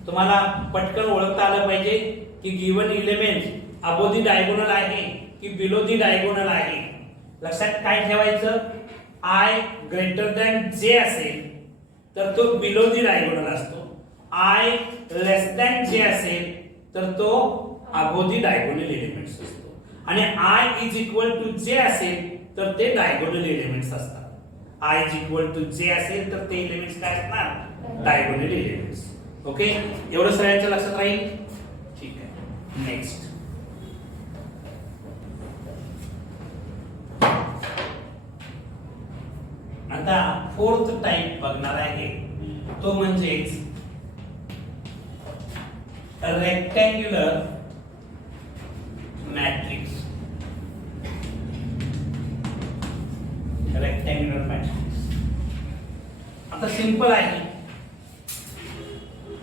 तुम्हाला पटकन ओळखता आलं पाहिजे की given element above the diagonal आहे की बिलो दी डायगोनल आहे. लक्षात काय ठेवायचं? आय ग्रेटर दॅन जे असेल तर तो बिलो दी डायगोनल असतो, आय लेस दॅन जे असेल तर तो अबोव दी डायगोनल एलिमेंट्स असतो आणि आय इज इक्वल टू जे असेल तर ते डायगोनल एलिमेंट्स असतात. आय इज इक्वल टू जे असेल तर ते एलिमेंट्स काय असणार? Diagonal elements. ओके, एवढं सगळ्यांच्या लक्षात राहील? ठीक आहे, नेक्स्ट. आता फोर्थ टाइप बघणार आहे, तो म्हणजेच रेक्टँग्युलर मॅट्रिक्स. रेक्टँग्युलर मॅट्रिक्स आता सिंपल आहे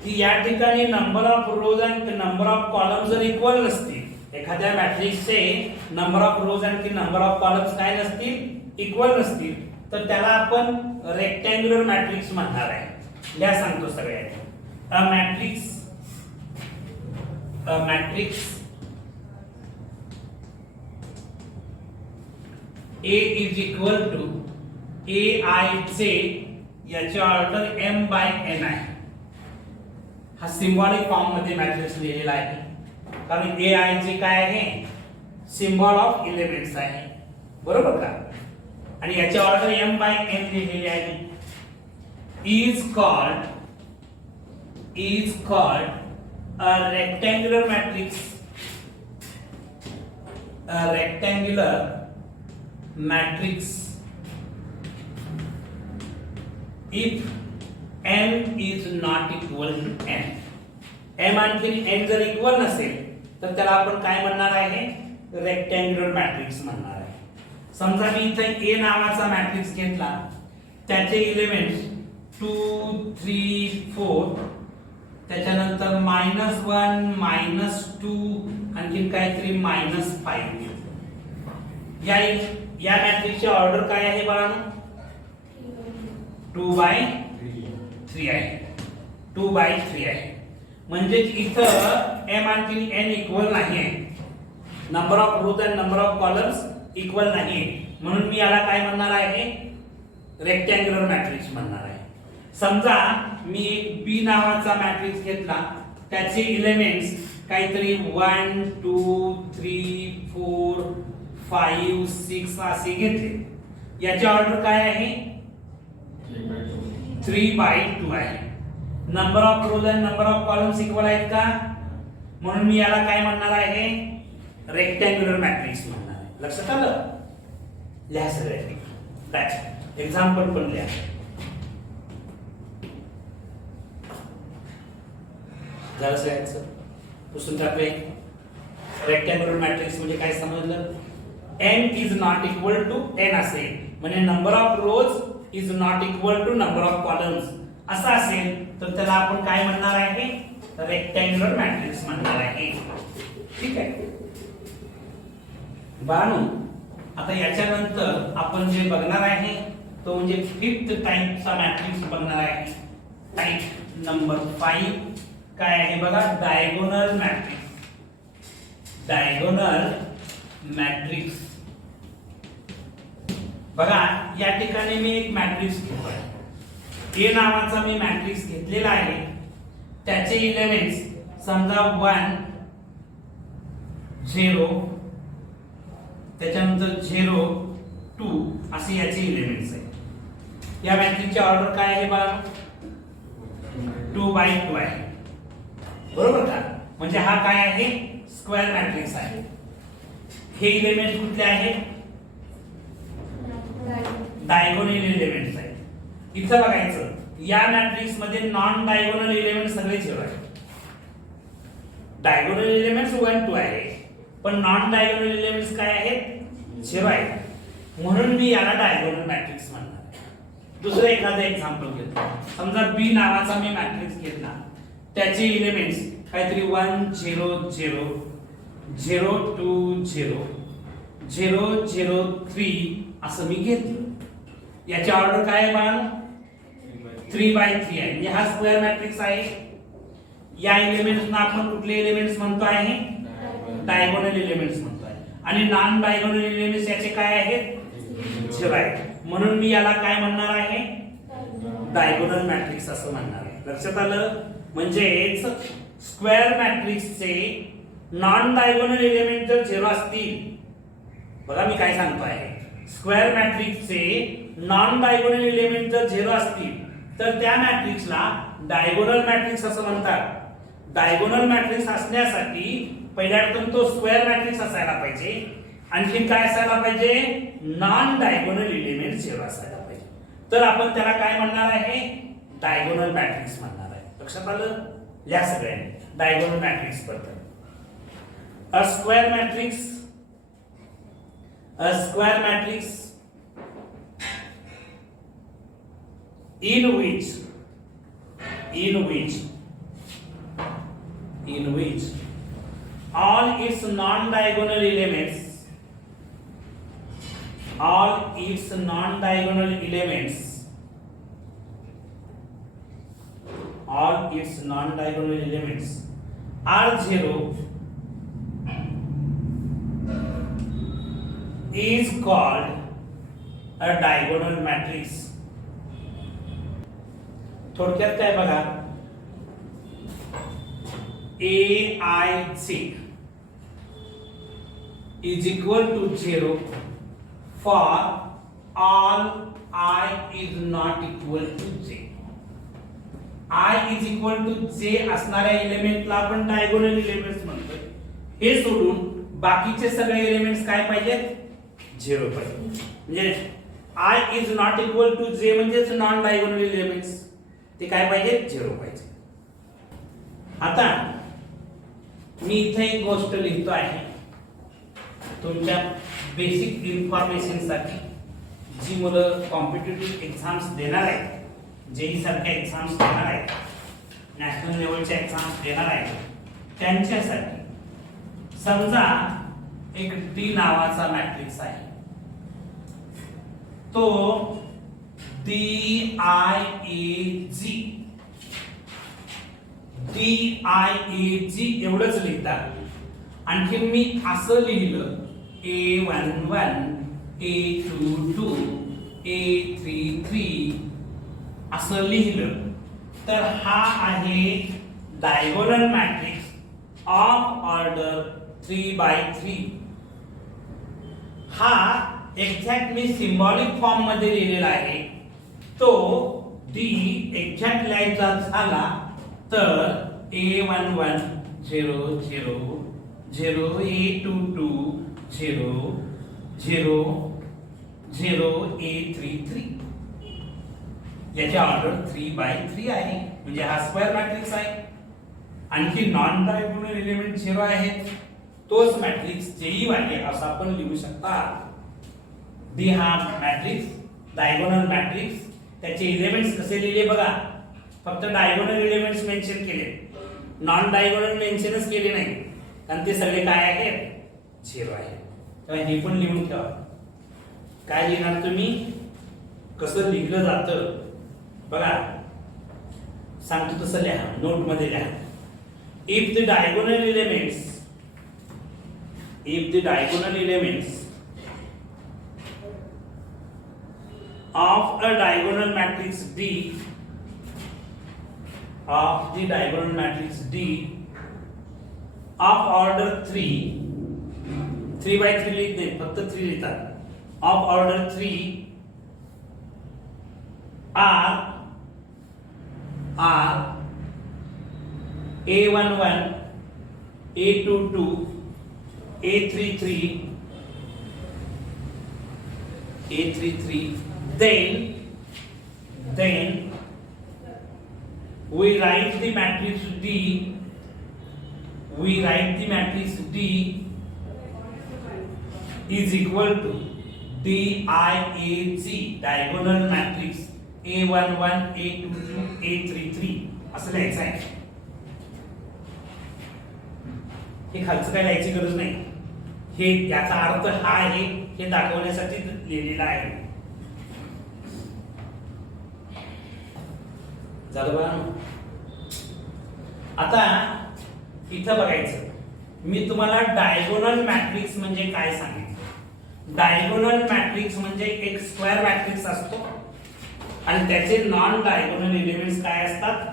की या ठिकाणी नंबर ऑफ रोज आणि नंबर ऑफ कॉलम जर इक्वल नसतील, एखाद्या मॅट्रिक्सचे नंबर ऑफ रोज आणि नंबर ऑफ कॉलम्स काय नसतील? इक्वल नसतील, तर त्याला आपण रेक्टँग्युलर मॅट्रिक्स म्हणणार आहे. या सांगतो सगळ्यांना, अ matrix A is equal to AI चे याचे ऑर्डर m by n आहे. हा सिंबॉलिक फॉर्म मध्ये मॅट्रिक्स लिहिलेला आहे, कारण AI चे काय आहे? सिम्बॉल ऑफ एलिमेंट्स आहे, बरोबर का? आणि याचे ऑर्डर m by n लिहिलेले आहे. is called a rectangular matrix, a rectangular matrix if m is not equal to n. m आणि n जर इक्वल नसेल तर त्याला आपण काय म्हणणार आहे? रेक्टँग्युलर मॅट्रिक्स म्हणणार आहे. समजा मी इथे A नावाचा मॅट्रिक्स घेतला, त्याचे एलिमेंट्स 2 3 4, त्याच्यानंतर -1 -2 आणखी काहीतरी -5 घेतलं. या मॅट्रिक्सची ऑर्डर काय आहे बाळांनो? 2 by 3 आहे, 2 by 3 आहे. म्हणजे इथं m आणि n इक्वल नाही आहे, नंबर ऑफ रोज आणि नंबर ऑफ कॉलम्स इक्वल नाही आहे, म्हणून मी याला काय म्हणणार आहे? रेक्टँग्युलर मॅट्रिक्स म्हणणार आहे. समजा मी एक B नावाचा मॅट्रिक्स घेतला, त्याचे एलिमेंट्स काहीतरी 1 2 3 4 5 6 असे घेतले. याची ऑर्डर काय आहे? 3 by 2 आहे. नंबर ऑफ रोज आणि नंबर ऑफ कॉलम्स इक्वल आहेत का? म्हणून मी याला काय म्हणणार आहे? रेक्टँग्युलर मॅट्रिक्स म्हणणार आहे. लक्षात आलं? लिहा सगळ्यांनी. बॅच एक्झाम्पल पण लिहा. झालं सगळ्यांचं? पुसून टाकले. रेक्टँग्युलर मॅट्रिक्स म्हणजे काय समजलं? n is not equal to n असेल म्हणजे number of rows is not equal to number of columns असं असेल तर त्याला आपण काय म्हणणार आहे? रेक्टँग्युलर मॅट्रिक्स म्हणणार आहे. ठीक आहे बाळांनो, आता याच्यानंतर आपण जे बघणार आहे तो म्हणजे फिफ्थ टाइपचा मॅट्रिक्स बघणार आहे. टाइप नंबर 5 काय आहे बघा? Diagonal matrix. डायगोनल मॅट्रिक्स बघा या ठिकाणी मी एक मॅट्रिक्स घेतोय. ए नावाचा मी मॅट्रिक्स घेतलेला आहे. त्याचे एलिमेंट्स समजा 1 0 त्याच्यानंतर 0 2 असे याचे एलिमेंट्स आहेत. या मॅट्रिक्सची ऑर्डर काय आहे बघा? 2 by 2 आहे. बरोबर का? म्हणजे हा काय आहे? स्क्वेअर मॅट्रिक्स आहे. हे एलिमेंट कुठले आहेत? डायगोनल एलिमेंट्स आहेत. इथं बघायचं या मॅट्रिक्स मध्ये नॉन डायगोनल एलिमेंट सगळे 0 आहेत. डायगोनल एलिमेंट्स 1 2 आहे पण नॉन डायगोनल एलिमेंट्स काय आहेत? 0 आहेत. म्हणून मी याला डायगोनल मॅट्रिक्स म्हणणार आहे. दुसरं एखादं एक्झाम्पल घेतो. समजा बी नावाचा मी मॅट्रिक्स घेतला. त्याचे एलिमेंट्स काहीतरी 1 0 0 0 2 0 0 0 3 असं मी घेतलं. याची ऑर्डर काय आहे बाळा? 3 by 3 आहे. म्हणजे हा स्क्वेअर मॅट्रिक्स आहे. या एलिमेंट्सना आपण कुठले एलिमेंट्स म्हणतो आहे? डायगोनल एलिमेंट्स म्हणतो आहे. आणि नॉन डायगोनल एलिमेंट्स याचे काय आहेत? 0 आहेत. म्हणून मी याला काय म्हणणार आहे? डायगोनल मॅट्रिक्स असं म्हणणार आहे. लक्षात आलं? म्हणजेच स्क्वेअर मॅट्रिक्सचे नॉन डायगोनल एलिमेंट जर 0 असतील, बघा मी काय सांगतो आहे, स्क्वेअर मॅट्रिक्सचे नॉन डायगोनल एलिमेंट जर 0 असतील तर त्या मॅट्रिक्सला डायगोनल मॅट्रिक्स असं म्हणतात. डायगोनल मॅट्रिक्स असण्यासाठी पहिल्यातून तो स्क्वेअर मॅट्रिक्स असायला पाहिजे. आणखी काय असायला पाहिजे? नॉन डायगोनल एलिमेंट 0 असायला पाहिजे. तर आपण त्याला काय म्हणणार आहे? डायगोनल मॅट्रिक्स म्हणणार आहे. लक्षात आलं? या सगळ्यांनी डायगोनल मॅट्रिक्स बद्दल. A square matrix in which all its non-diagonal elements are 0 is called a diagonal matrix. थोडक्यात काय बघा? AIJ is equal to 0 for all I is not equal to J. I is equal to J असणाऱ्या एलिमेंटला आपण डायगोनल एलिमेंट्स म्हणतोय. हे सोडून बाकीचे सगळे एलिमेंट्स काय पाहिजेत? 0 पाहिजे. म्हणजे I is not equal to J म्हणजेच नॉन डायगोनल एलिमेंट्स ते काय पाहिजे? 0 पाहिजे. आता मी इथे एक गोष्ट लिहितो आहे तुमच्या बेसिक इन्फॉर्मेशन साठी. जी मुलं कॉम्पिटिटिव्ह एक्झाम्स देणार आहेत, जेई सारख्या एक्झाम्स देणार आहेत, नॅशनल लेवलच्या एक्झाम्स देणार आहेत, त्यांच्यासाठी समजा एक डी नावाचा मॅट्रिक्स आहे. तो DIAG एवढंच लिहितात. आणखी मी असं लिहिलं A11 A22 A33 असं लिहिलं तर हा आहे diagonal matrix of order 3 by 3. हा एक्झॅक्ट मी सिंबॉलिक फॉर्म मध्ये लिहिलेला आहे. तो डी एक्झॅक्ट लाईनचा झाला तर A11 0 0 0 A22 0 0 0 A33 याची ऑर्डर 3 by 3 आहे. म्हणजे हा स्क्वेअर मॅट्रिक्स आहे. आणखी नॉन डायगोनल एलिमेंट 0 आहेत. तोच मॅट्रिक्स जेई वाले असं आपण लिहू शकता. डी हा मॅट्रिक्स डायगोनल मॅट्रिक्स, त्याचे एलिमेंट्स कसे लिहिले बघा, फक्त डायगोनल एलिमेंट्स मेन्शन केले, नॉन डायगोनल मेन्शनच केले नाही, कारण ते सगळे काय आहेत, झिरो आहे. तेव्हा हे पण लिहून ठेवा. काय लिहिणार तुम्ही, कसं लिहिलं जातं बघा, सांगतो तसं लिहा, नोट मध्ये लिहा. If the diagonal elements of a diagonal matrix D of order 3 by 3 लिखते फक्त 3 लिहितात, of order 3 are A11 A22 A33 then we write the matrix D is equal to DIAG, diagonal matrix A11 A22 A33 असं लिहायचं आहे. हे खालचं काय लिहायची गरज नाही, हे याचा अर्थ हा आहे हे दाखवण्यासाठी लिहिलेला आहे. झालं बघा. आता इथं बघायचं, मी तुम्हाला डायगोनल मॅट्रिक्स म्हणजे काय सांगितलं. डायगोनल मॅट्रिक्स म्हणजे एक स्क्वेअर मॅट्रिक्स असतो आणि त्याचे नॉन डायगोनल एलिमेंट्स काय असतात,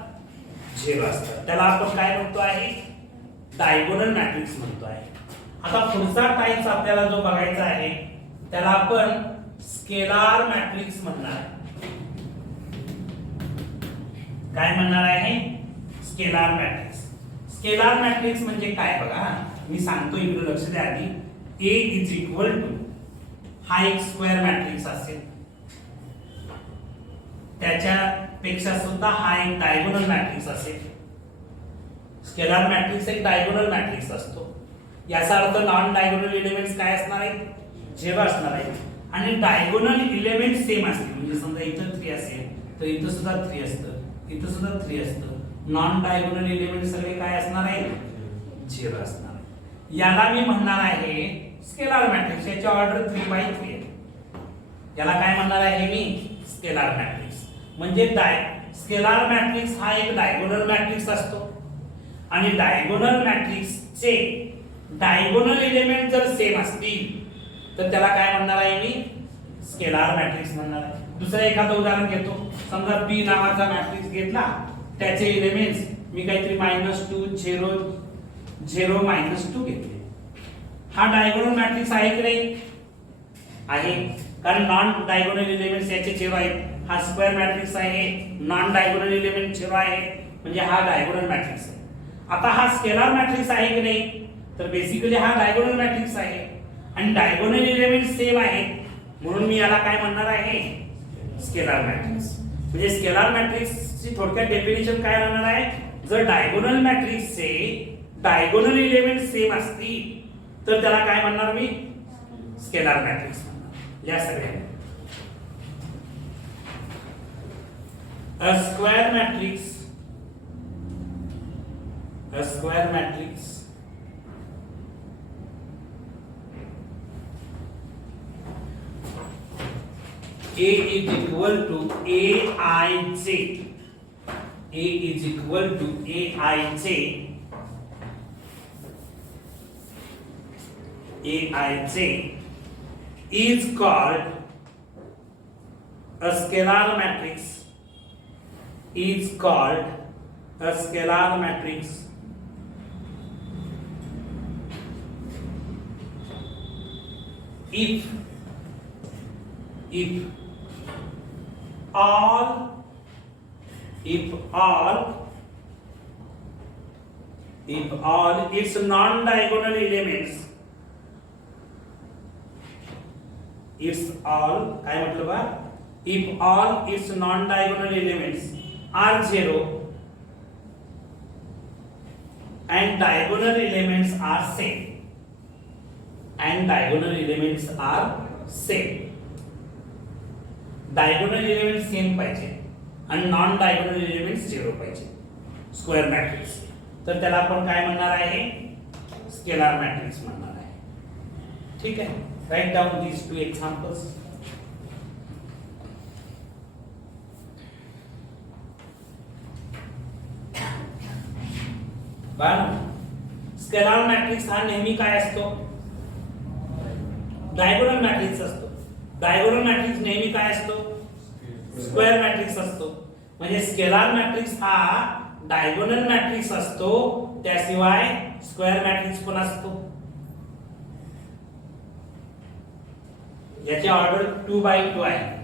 झिरो असतात. त्याला आपण काय म्हणतो आहे, डायगोनल मॅट्रिक्स म्हणतो आहे. आता पुढचा टाइप्स आपल्याला जो बघायचा आहे त्याला आपण स्केलार मॅट्रिक्स म्हणणार आहे. काय म्हणणार आहे, स्केलार मॅट्रिक्स. स्केलार मॅट्रिक्स म्हणजे काय बघा, मी सांगतो, इकडे लक्ष द्या आधी. A इज इक्वल टू हा एक स्क्वेअर मॅट्रिक्स असेल, त्याच्यापेक्षा सुद्धा हा एक डायगोनल मॅट्रिक्स असेल. स्केलार मॅट्रिक्स एक डायगोनल मॅट्रिक्स असतो. याचा अर्थ नॉन डायगोनल एलिमेंट्स काय असणार आहेत, झिरो असणार आहेत. आणि डायगोनल एलिमेंट सेम असतील, म्हणजे समजा इथं 3 असेल तर इथं सुद्धा 3 असतं, इथं सुद्धा 3 असतं. नॉन डायगोनल एलिमेंट सगळे काय असणार आहेत, झिरो असणार आहे. याला मी म्हणणार आहे स्केलार मॅट्रिक्स. याची ऑर्डर 3 by 3 आहे. याला काय म्हणणार आहे मी, स्केलार मॅट्रिक्स. म्हणजे स्केलार मॅट्रिक्स हा एक डायगोनल मॅट्रिक्स असतो आणि डायगोनल मॅट्रिक्सचे डायगोनल एलिमेंट जर सेम असतील तर त्याला काय म्हणणार आहे मी, स्केलार मॅट्रिक्स म्हणणार आहे. दुसरं एखादं उदाहरण घेतो. समजा P नावाचा मॅट्रिक्स घेतला, त्याचे एलिमेंट्स मी काहीतरी -2 0 0 -2 घेतले. हा डायगोनल मॅट्रिक्स आहे की नाही, आहे, कारण नॉन डायगोनल एलिमेंट्स याचे 0 आहेत. हा स्क्वेअर मॅट्रिक्स आहे, नॉन डायगोनल एलिमेंट 0 आहे, म्हणजे हा डायगोनल मॅट्रिक्स आहे. आता हा स्केलार मॅट्रिक्स आहे की नाही, तर बेसिकली हा डायगोनल मॅट्रिक्स आहे आणि डायगोनल एलिमेंट सेम आहेत, म्हणून मी याला काय म्हणणार आहे, स्केलार मॅट्रिक्स. म्हणजे स्केलार मॅट्रिक्सची थोडक्यात डेफिनेशन काय राहणार आहे, जर डायगोनल मॅट्रिक्सचे डायगोनल एलिमेंट सेम असतील तर त्याला काय म्हणणार मी, स्केलार मॅट्रिक्स म्हणणार. या सगळ्या a square matrix A is equal to Aij. A is equal to Aij. Aij is called a scalar matrix. Is called a scalar matrix if all its non-diagonal elements, if all its non-diagonal elements are 0 and diagonal elements are same. and diagonal elements are same. Diagonal element same पाहिजे आणि नॉन डायगोनल एलिमेंट 0 पाहिजे स्क्वेअर मॅट्रिक्स. तर त्याला आपण काय म्हणणार आहे? स्केलार मॅट्रिक्स म्हणणार आहे. ठीक आहे. Right down these two examples. Scalar matrix हा नेहमी काय असतो? डायगोनल मॅट्रिक्स असतो. डायगोनल मॅट्रिक्स नेहमी काय असतो? स्क्वेअर मॅट्रिक्स असतो. म्हणजे स्केलार मॅट्रिक्स हा डायगोनल मॅट्रिक्स असतो, त्याशिवाय स्क्वेअर मॅट्रिक्स पण असतो. याची ऑर्डर 2x2 आहे.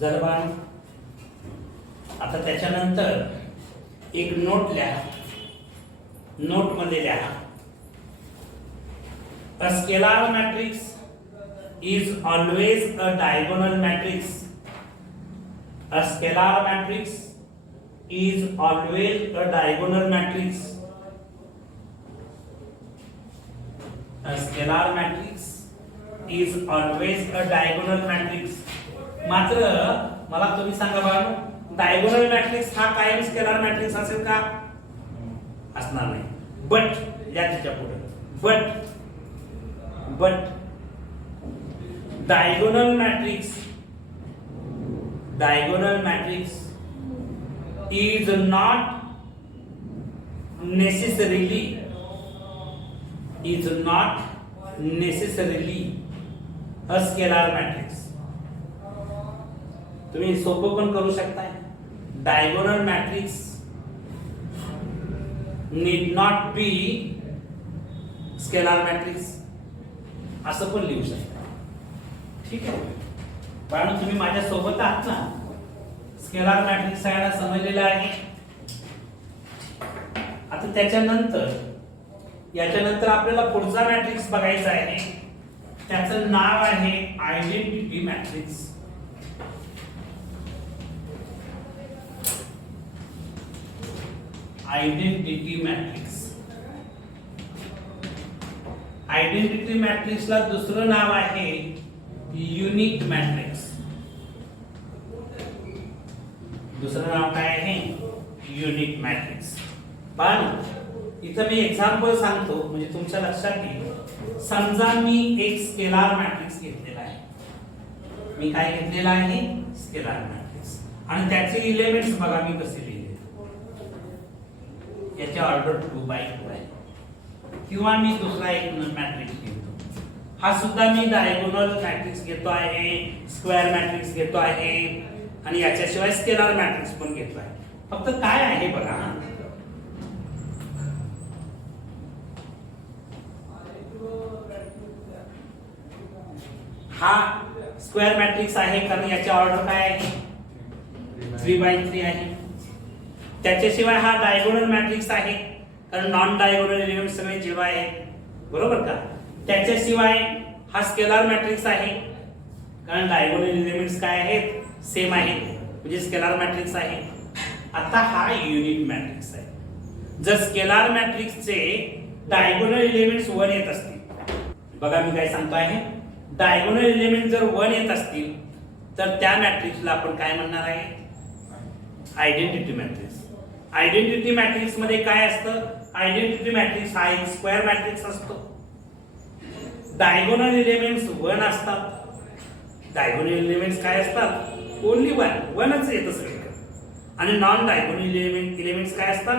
जर आता त्याच्यानंतर एक नोट लिहा. नोट मध्ये लिहा, a scalar matrix is always a diagonal matrix. A scalar matrix is always a diagonal matrix. A scalar matrix is always a diagonal matrix. मात्र मला तुम्ही सांगा बाळा, डायगोनल मॅट्रिक्स हा कायम स्केलार मॅट्रिक्स असेल का? असणार नाही. बट याच्या पुढे but diagonal matrix is not necessarily a scalar matrix. तुम्ही सोपं पण करू शकताय. diagonal matrix need not be scalar matrix असं पण लिहू शकता. ठीक आहे. कारण तुम्ही माझ्या सोबत आहात ना. स्केलार मॅट्रिक्स सगळ्यांना समजलेला आहे. आता याच्यानंतर आपल्याला पुढचा मॅट्रिक्स बघायचा आहे. त्याचं नाव आहे identity matrix. Identity matrix. Identity मॅट्रिक्सला दुसरं नाव आहे युनिट मॅट्रिक्स. दुसरं नाव काय आहे? Unit matrix. पण इथं मी एक्झाम्पल सांगतो म्हणजे तुमच्या लक्षात येईल. समजा मी एक स्केलार मॅट्रिक्स घेतलेला आहे. मी काय घेतलेला आहे? Scalar matrix. आणि त्याचे एलिमेंट्स बघा मी कसे लिहिले. याची ऑर्डर 2x2 आहे. किंवा मी दुसरा एक मॅट्रिक्स घेतो. हा सुद्धा मी डायगोनल मॅट्रिक्स घेतो आहे, स्क्वेअर मॅट्रिक्स घेतो आहे आणि याच्याशिवाय स्केलार मॅट्रिक्स पण घेतो आहे. फक्त काय आहे बघा, हा स्क्वेअर मॅट्रिक्स आहे कारण याची ऑर्डर काय आहे? 3x3 आहे. त्याच्याशिवाय हा डायगोनल मॅट्रिक्स आहे कारण नॉन डायगोनल एलिमेंट सगळे 0 आहेत. बरोबर का? त्याच्याशिवाय हा स्केलार मॅट्रिक्स आहे कारण डायगोनल एलिमेंट्स काय आहेत? सेम आहेत, म्हणजे स्केलार मॅट्रिक्स आहे. आता हा युनिट मॅट्रिक्स आहे. जर स्केलार मॅट्रिक्सचे डायगोनल एलिमेंट्स 1 येत असतील, बघा मी काय सांगतो आहे, डायगोनल एलिमेंट जर 1 येत असतील तर त्या मॅट्रिक्सला आपण काय म्हणणार आहे? Identity matrix. आयडेंटिटी मॅट्रिक्स मध्ये काय असतं? आयडेंटिटी मॅट्रिक्स हा एक स्क्वेअर मॅट्रिक्स असतो. डायगोनल एलिमेंट्स 1 असतात. डायगोनल एलिमेंट्स काय असतात? ओन्ली 1च येतं सगळीकडे. आणि नॉन डायगोनल एलिमेंट्स काय असतात?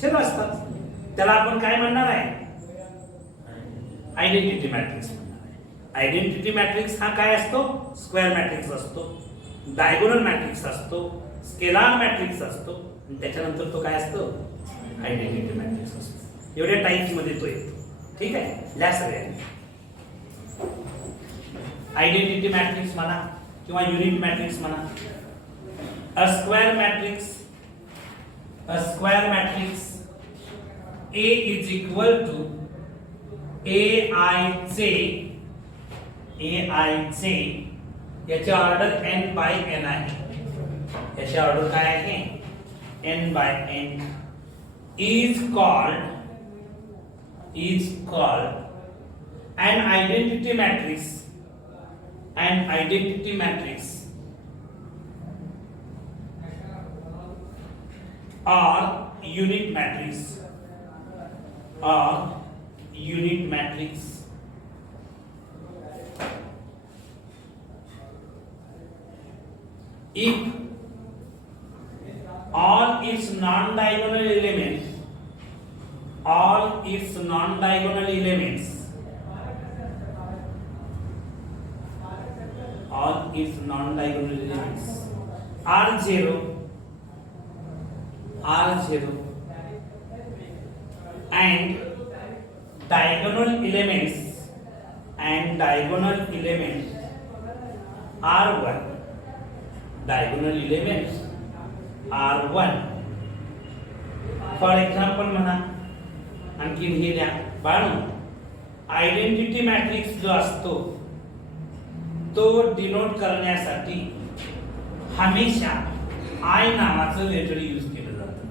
0 असतात. त्याला आपण काय म्हणणार आहे? आयडेंटिटी मॅट्रिक्स म्हणणार आहे. आयडेंटिटी मॅट्रिक्स हा काय असतो? स्क्वेअर मॅट्रिक्स असतो, डायगोनल मॅट्रिक्स असतो, स्केलार मॅट्रिक्स असतो आणि त्याच्यानंतर तो काय असतो? आयडेंटिटी मॅट्रिक्स असतो. एवढ्या टाइप्स मध्ये तो येतो. ठीक आहे. लिहा सगळ्यांनी. आयडेंटिटी मॅट्रिक्स म्हणा किंवा युनिट मॅट्रिक्स म्हणा. A square matrix A is equal to AIJ. याची ऑर्डर n by n आहे. याची ऑर्डर काय आहे? n by n. is called an identity matrix or unit matrix if all its non-diagonal elements are zero and diagonal elements are one. For example म्हणा, आणखीन हे द्या बाळू, आयडेंटिटी मॅट्रिक्स जो असतो तो डिनोट करण्यासाठी हमेशा आय नावाचं लेटर यूज केलं जातं.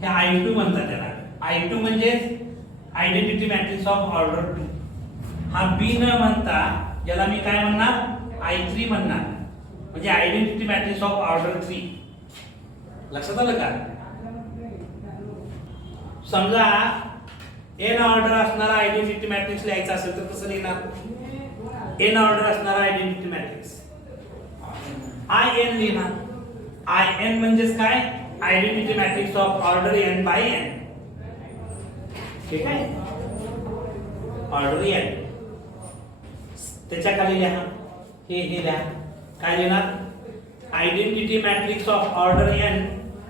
हे I2 म्हणतात त्याला. I2 म्हणजे आयडेंटिटी मॅट्रिक्स ऑफ ऑर्डर 2. हा बी न म्हणता याला मी काय म्हणणार, I3 म्हणणार, म्हणजे आयडेंटिटी मॅट्रिक्स ऑफ ऑर्डर 3. लक्षात आलं का? समजा एन ऑर्डर असणारा आयडेंटिटी मॅट्रिक्स लिहायचा असेल तर कसं लिहिणार? एन ऑर्डर असणारा आयडेंटिटी मॅट्रिक्स आय एन लिहिणार. आय एन म्हणजेच काय? Identity matrix of order n by n. ठीक आहे, ऑर्डर एन. त्याच्या खाली लिहा हे लिहा. काय लिहिणार? Identity matrix of order n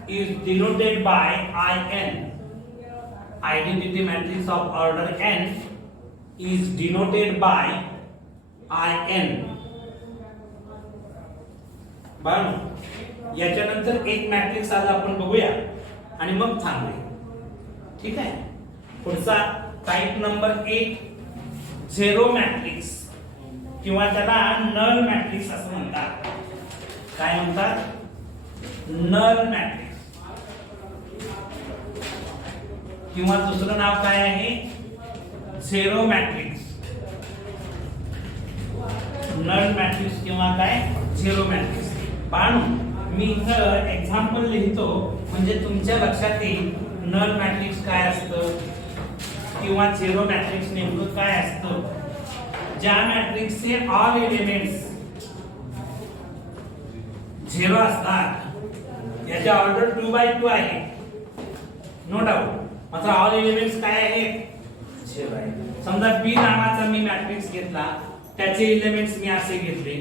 is denoted by IN. Identity matrix of order n is denoted by IN. बरं, याच्यानंतर एक मॅट्रिक्स आज आपण बघूया आणि मग थांबूया. ठीक आहे. पुढचा टाइप नंबर 1 झिरो मॅट्रिक्स किंवा त्याला नल मॅट्रिक्स असं म्हणतात. काय म्हणतात? नल मॅट्रिक्स किंवा दुसरं नाव काय आहे? Zero matrix. नल मॅट्रिक्स किंवा काय? Zero matrix. पण मी इथं एक्झाम्पल लिहितो म्हणजे तुमच्या लक्षात येईल नल मॅट्रिक्स काय असतं किंवा झिरो मॅट्रिक्स नेमकं काय असतं. ज्या मॅट्रिक्सचे ऑल एलिमेंट्स झिरो असतात, याचे ऑर्डर 2x2 आहे, नो डाऊट. मात्र ऑल एलिमेंट्स काय आहेत? झिरो आहे. समजा बी नावाचा मी मॅट्रिक्स घेतला, त्याचे एलिमेंट्स मी असे घेतले,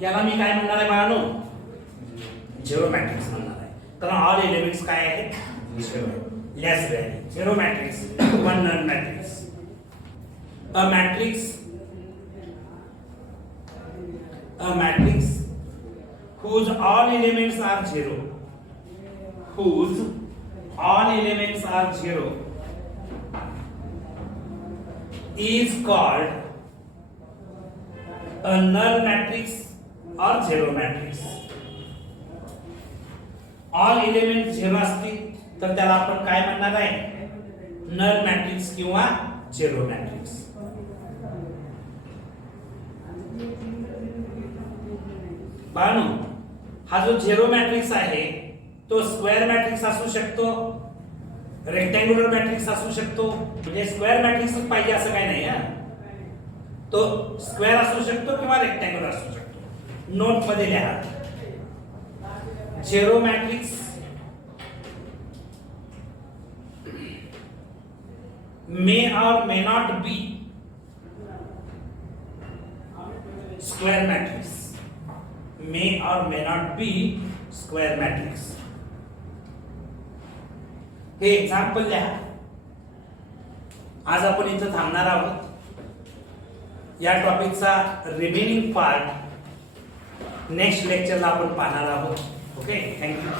याला मी काय म्हणणार आहे बाळांनो? झिरो मॅट्रिक्स म्हणणार आहे. कारण ऑल एलिमेंट्स काय आहेत? झिरो आहे. Less value. Zero matrix, one null matrix. अ matrix whose all elements are zero is called a null matrix or zero matrix. all elements zero असतील तर त्याला आपण काय म्हणणार आहे? null matrix किंवा zero matrix. बाळांनो, हा जो झिरो मॅट्रिक्स आहे तो स्क्वेअर मॅट्रिक्स असू शकतो, रेक्टँग्युलर मॅट्रिक्स असू शकतो. म्हणजे स्क्वेअर मॅट्रिक्सच पाहिजे असं काही नाही. तो स्क्वेअर असू शकतो किंवा रेक्टँग्युलर असू शकतो. नोट मध्ये लिहा, झिरो मॅट्रिक्स मे और may not be square matrix. may or may not be square matrix. हे एक्झाम्पल द्या. आज आपण इथं थांबणार आहोत. या टॉपिकचा रिमेनिंग पार्ट नेक्स्ट लेक्चरला आपण पाहणार आहोत. Okay, thank you.